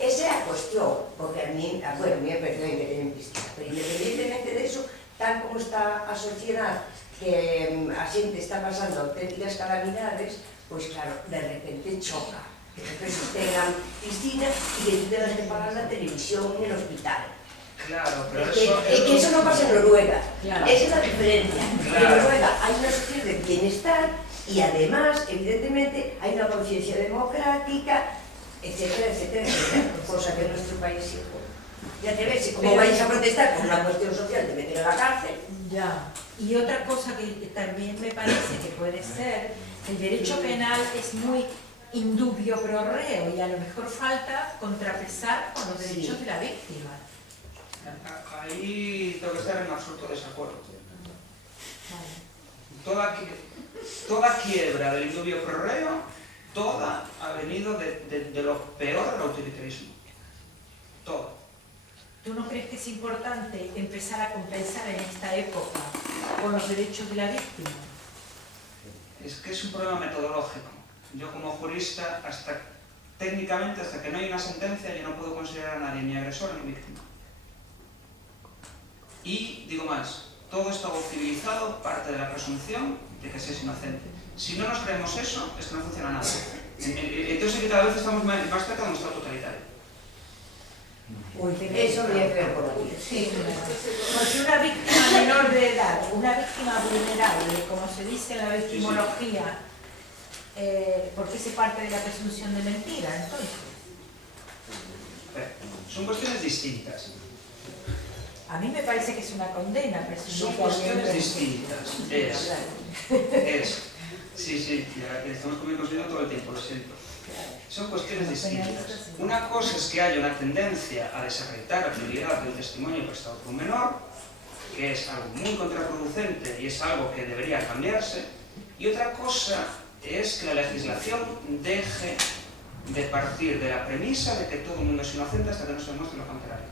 esa é a cuestión, porque a mí é perdón que teñen piscina, pero independentemente de eso, tal como está a sociedade, que a xente está pasando auténticas calamidades, pois claro, de repente choca, que os tengan piscina e que tú tengas que pagar la televisión en el hospital. Claro, pero que eso no pasa en Noruega. Esa es la diferencia. En Noruega hay una sociedad de bienestar Y además, evidentemente, hay una conciencia democrática, etcétera, etcétera, etcétera, cosa que en nuestro país sí. Ya te ves, como vais a protestar por una cuestión social de meter a la cárcel. Ya. Y otra cosa que también me parece que puede ser, el derecho penal es muy indubio pro reo y a lo mejor falta contrapesar con los derechos de la víctima. Ahí tengo que estar en absoluto desacuerdo. Vale. Toda quiebra del indubio pro reo, toda ha venido de lo peor del autoritarismo. Toda. ¿Tú no crees que es importante empezar a compensar en esta época con los derechos de la víctima? Es que es un problema metodológico. Yo como jurista, técnicamente, hasta que no hay una sentencia, yo no puedo considerar a nadie ni agresor ni víctima. Y, digo más, todo Estado civilizado parte de la presunción de que se es inocente. Si no nos creemos eso, es que no funciona nada. Entonces cada vez estamos más cerca de un Estado totalitario. Eso habría que ver por aquí. Sí, porque una víctima menor de edad, una víctima vulnerable, como se dice en la victimología, ¿por qué se parte de la presunción de mentira, entonces? A ver, son cuestiones distintas. A mí me parece que es una condena. Son cuestiones distintas. Sí, ya estamos conmigo todo el tiempo, lo siento. Son cuestiones distintas. Una cosa es que haya una tendencia a desacreditar la credibilidad del testimonio prestado por un menor, que es algo muy contraproducente y es algo que debería cambiarse, y otra cosa es que la legislación deje de partir de la premisa de que todo el mundo es inocente hasta que no se demuestre lo contrario.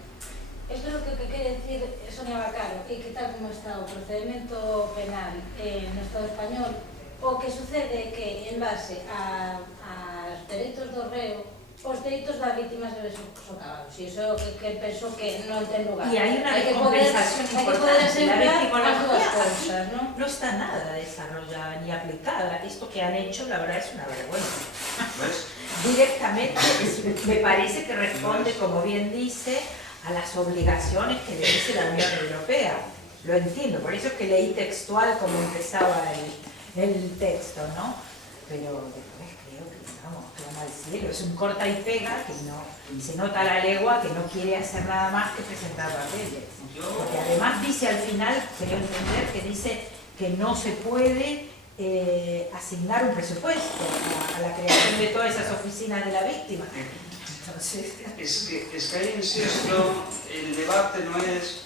Isto é o que quere dicir Sonia Bacaro, e que tal como está o procedimento penal no Estado español, o que sucede é que, en base aos dereitos do reo, os dereitos da víctima se ven socavados. E iso é o que penso que non ten lugar. Y hay una Hai que poder compensación asegurar importante. La as dúas victimología cousas, ¿no? no está nada desarrollada ni aplicada. Esto que han hecho, la verdad, es una vergüenza. ¿Ves? Directamente, me parece que responde, como bien dice, a las obligaciones que le dice la Unión Europea. Lo entiendo, por eso es que leí textual como empezaba el texto, ¿no? Pero después creo que, vamos, clama al cielo, es un corta y pega que no, se nota a la legua que no quiere hacer nada más que presentar papeles. Porque además dice al final, creo entender, que dice que no se puede asignar un presupuesto a la creación de todas esas oficinas de la víctima. Entonces... Es que ahí, insisto, el debate no es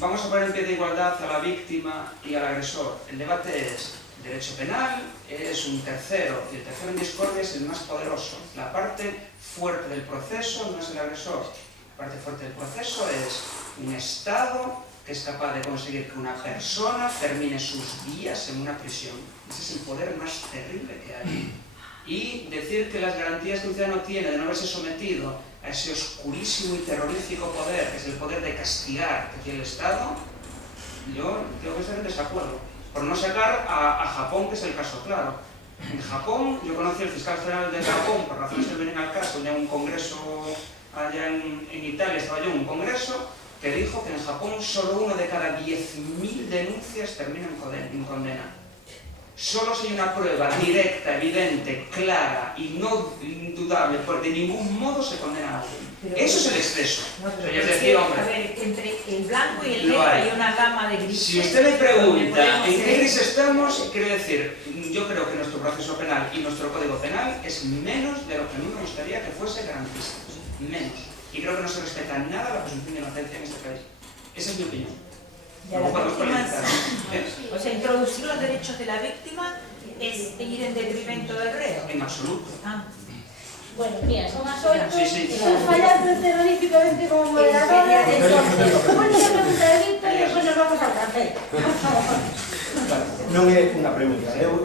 vamos a poner en pie de igualdad a la víctima y al agresor. El debate es derecho penal, es un tercero, y el tercero en discordia es el más poderoso. La parte fuerte del proceso no es el agresor. La parte fuerte del proceso es un Estado que es capaz de conseguir que una persona termine sus días en una prisión. Ese es el poder más terrible que hay. Y decir que las garantías que un ciudadano tiene de no haberse sometido a ese oscurísimo y terrorífico poder, que es el poder de castigar que tiene el Estado, yo tengo que estar en desacuerdo. Por no sacar a Japón, que es el caso claro. En Japón, yo conocí al fiscal general de Japón, por razones que vienen al caso, ya en un congreso allá en Italia, estaba yo en un congreso, que dijo que en Japón solo uno de cada 10.000 denuncias termina en condena. Solo si hay una prueba directa, evidente, clara y no indudable, porque de ningún modo se condena a alguien. Eso es el exceso. No, o sea, es decir, hombre, a ver, entre el blanco y el negro hay una gama de grises. si usted me pregunta en qué gris estamos, quiero decir, yo creo que nuestro proceso penal y nuestro código penal es menos de lo que a mí me gustaría que fuese garantista. Menos. Y creo que no se respeta nada la presunción de inocencia en este país. Esa es mi opinión. Ya No las podemos víctimas, polemizar. o sea, introducir los derechos de la víctima es ir en detrimento del reo. En absoluto. Ah. Bueno, mira, son las 8, Sí, sí. estás fallando terroríficamente como moderadora, entonces, única pregunta de Víctor y después nos vamos al café. Por favor. Non é unha pregunta, eu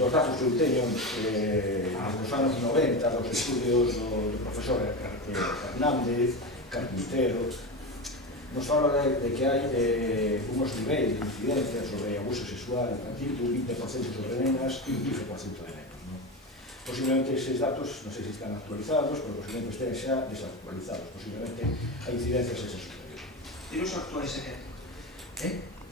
dos datos que eu teño nos anos 90 dos estudios do profesor Hernández, Carpintero, nos fala de que hai unos niveis de incidencia sobre abuso sexual infantil de un 20% sobre nenas e un 15% de nenos. Posiblemente eses datos, non sei se están actualizados, pero posiblemente estén xa desactualizados. Posiblemente a incidencia sexa superior. Teño o actual ese que.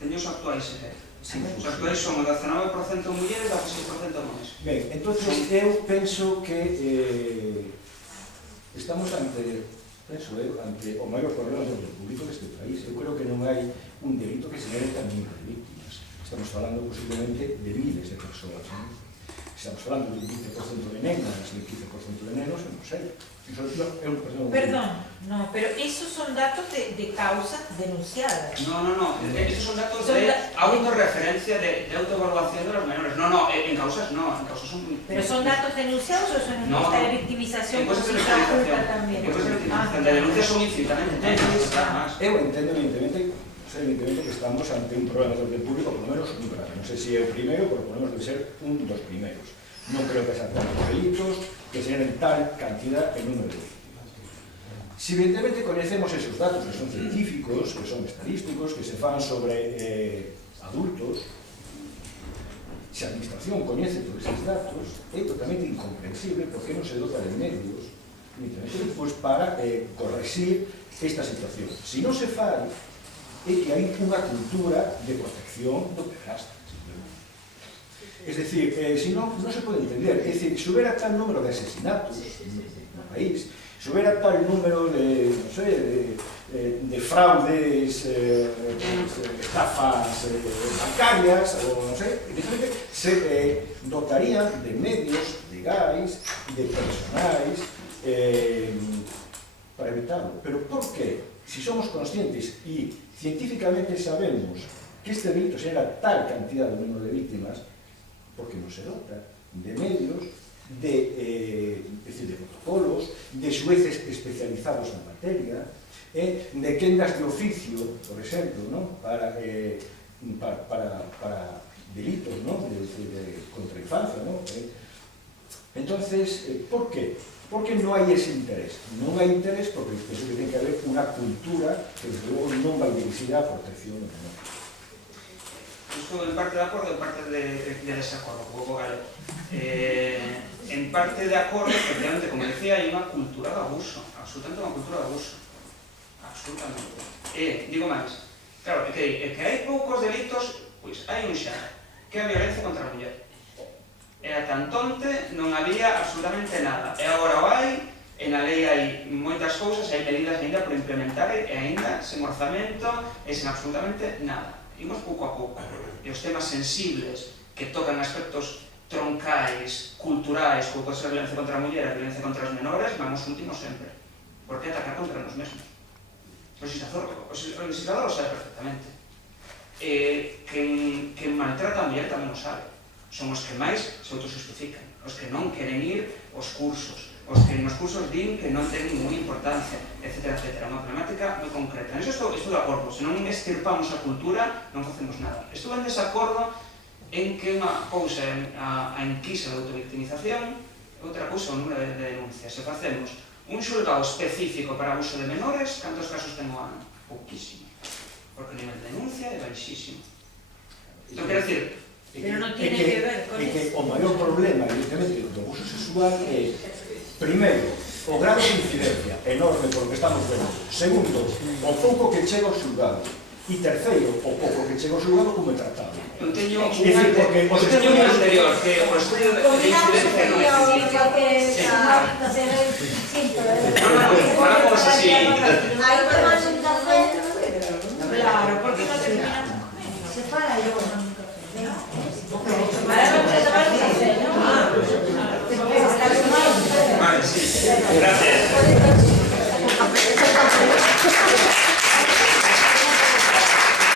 Teño o actual ese que. Sí, Os dois son o 19% mulleres e o 16% homes. Ben, entonces eu penso que estamos ante o maior problema do orden público deste país. Eu creo que non hai un delito que se genere tan número de víctimas. Estamos falando posiblemente de miles de persoas, non? Estamos falando de 15% de nenas, de 15% de nenos, eu non sei. Perdón, no, pero esos son datos de causas denunciadas. No, esos son datos de autorreferencia, de autoevaluación de los menores. No, en causas no, en causas son muy... ¿Pero son datos denunciados o son encuestas de victimización? Encuestas de victimización también. Encuestas de victimización, de denuncias son infinitamente menos. Eu entendo evidentemente que estamos ante un problema de orden público por lo menos un grave. Non sei se é o primeiro, pero por lo menos debe ser un dos primeiros. Non creo que sean tantos delitos que generen tal cantidad en número de víctimas. Si evidentemente coñecemos esos datos que son científicos, que son estadísticos, que se fan sobre adultos, se a administración coñece todos esos datos, é totalmente incomprensible porque non se dota de medios pues, para corregir esta situación. Si non se fai, é que hai unha cultura de protección do que gasta. Es decir, si non se pode entender. Es decir, se hubiera tal número de asesinatos no país, se hubiera tal número de, no sé, de fraudes, estafas bancarias, o no sé, se dotarían de medios legais, de personais, para evitarlo. Pero por qué? Si somos conscientes y científicamente sabemos que este delito genera tal cantidad de número de víctimas, porque non se dota de medios, de protocolos, de xueces especializados na materia, de quendas de oficio, por exemplo, para delitos contra a infancia. Entonces, ¿por qué? Porque non hai ese interés. Non hai interés porque penso que ten que haber unha cultura que, desde logo, non vai dirigida á protección do menor. Estou en parte de acordo, en parte de desacordo, pouco galego. En parte de acordo, efectivamente, como decía, hai unha cultura de abuso, absolutamente unha cultura de abuso. Absolutamente. Digo máis, claro, que hai poucos delitos, pois hai un xa, que é a violencia contra a muller. Era tan tonte, non había absolutamente nada. E agora o hai, e na lei hai moitas cousas, hai medidas ainda por implementar, e ainda sen orzamento, e sen absolutamente nada. Imos pouco a pouco. E os temas sensibles que tocan aspectos troncais, culturais, como pode ser a violencia contra a muller e a violencia contra os menores, vamos últimos sempre. Porque atacar contra nos mesmos. O legislador o sabe perfectamente. Quen maltrata a muller tamén o sabe. Son os que máis se autojustifican, os que non queren ir aos cursos, os que nos cursos din que non ten ninguna importancia, etc. Unha problemática moi concreta. En iso estou de acordo. Se non estirpamos a cultura, non facemos nada. Estou en desacordo en que unha cousa a enquisa de autovictimización, outra cousa o número de denuncias. Se facemos un xulgado específico para abuso de menores, cantos casos ten o ano? Pouquísimo. Porque o nivel de denuncia é baixísimo. Isto quero dicir... Pero non tiene que ver con eso. Que o maior problema, evidentemente, do abuso sexual é, primeiro, o grado de incidencia enorme por que estamos vendo. Segundo, o pouco que chega ao xulgado. E terceiro, o pouco que chega ao xulgado como é tratado. Eu teño un anterior, que o estudio de incidencia non é. Falamos así.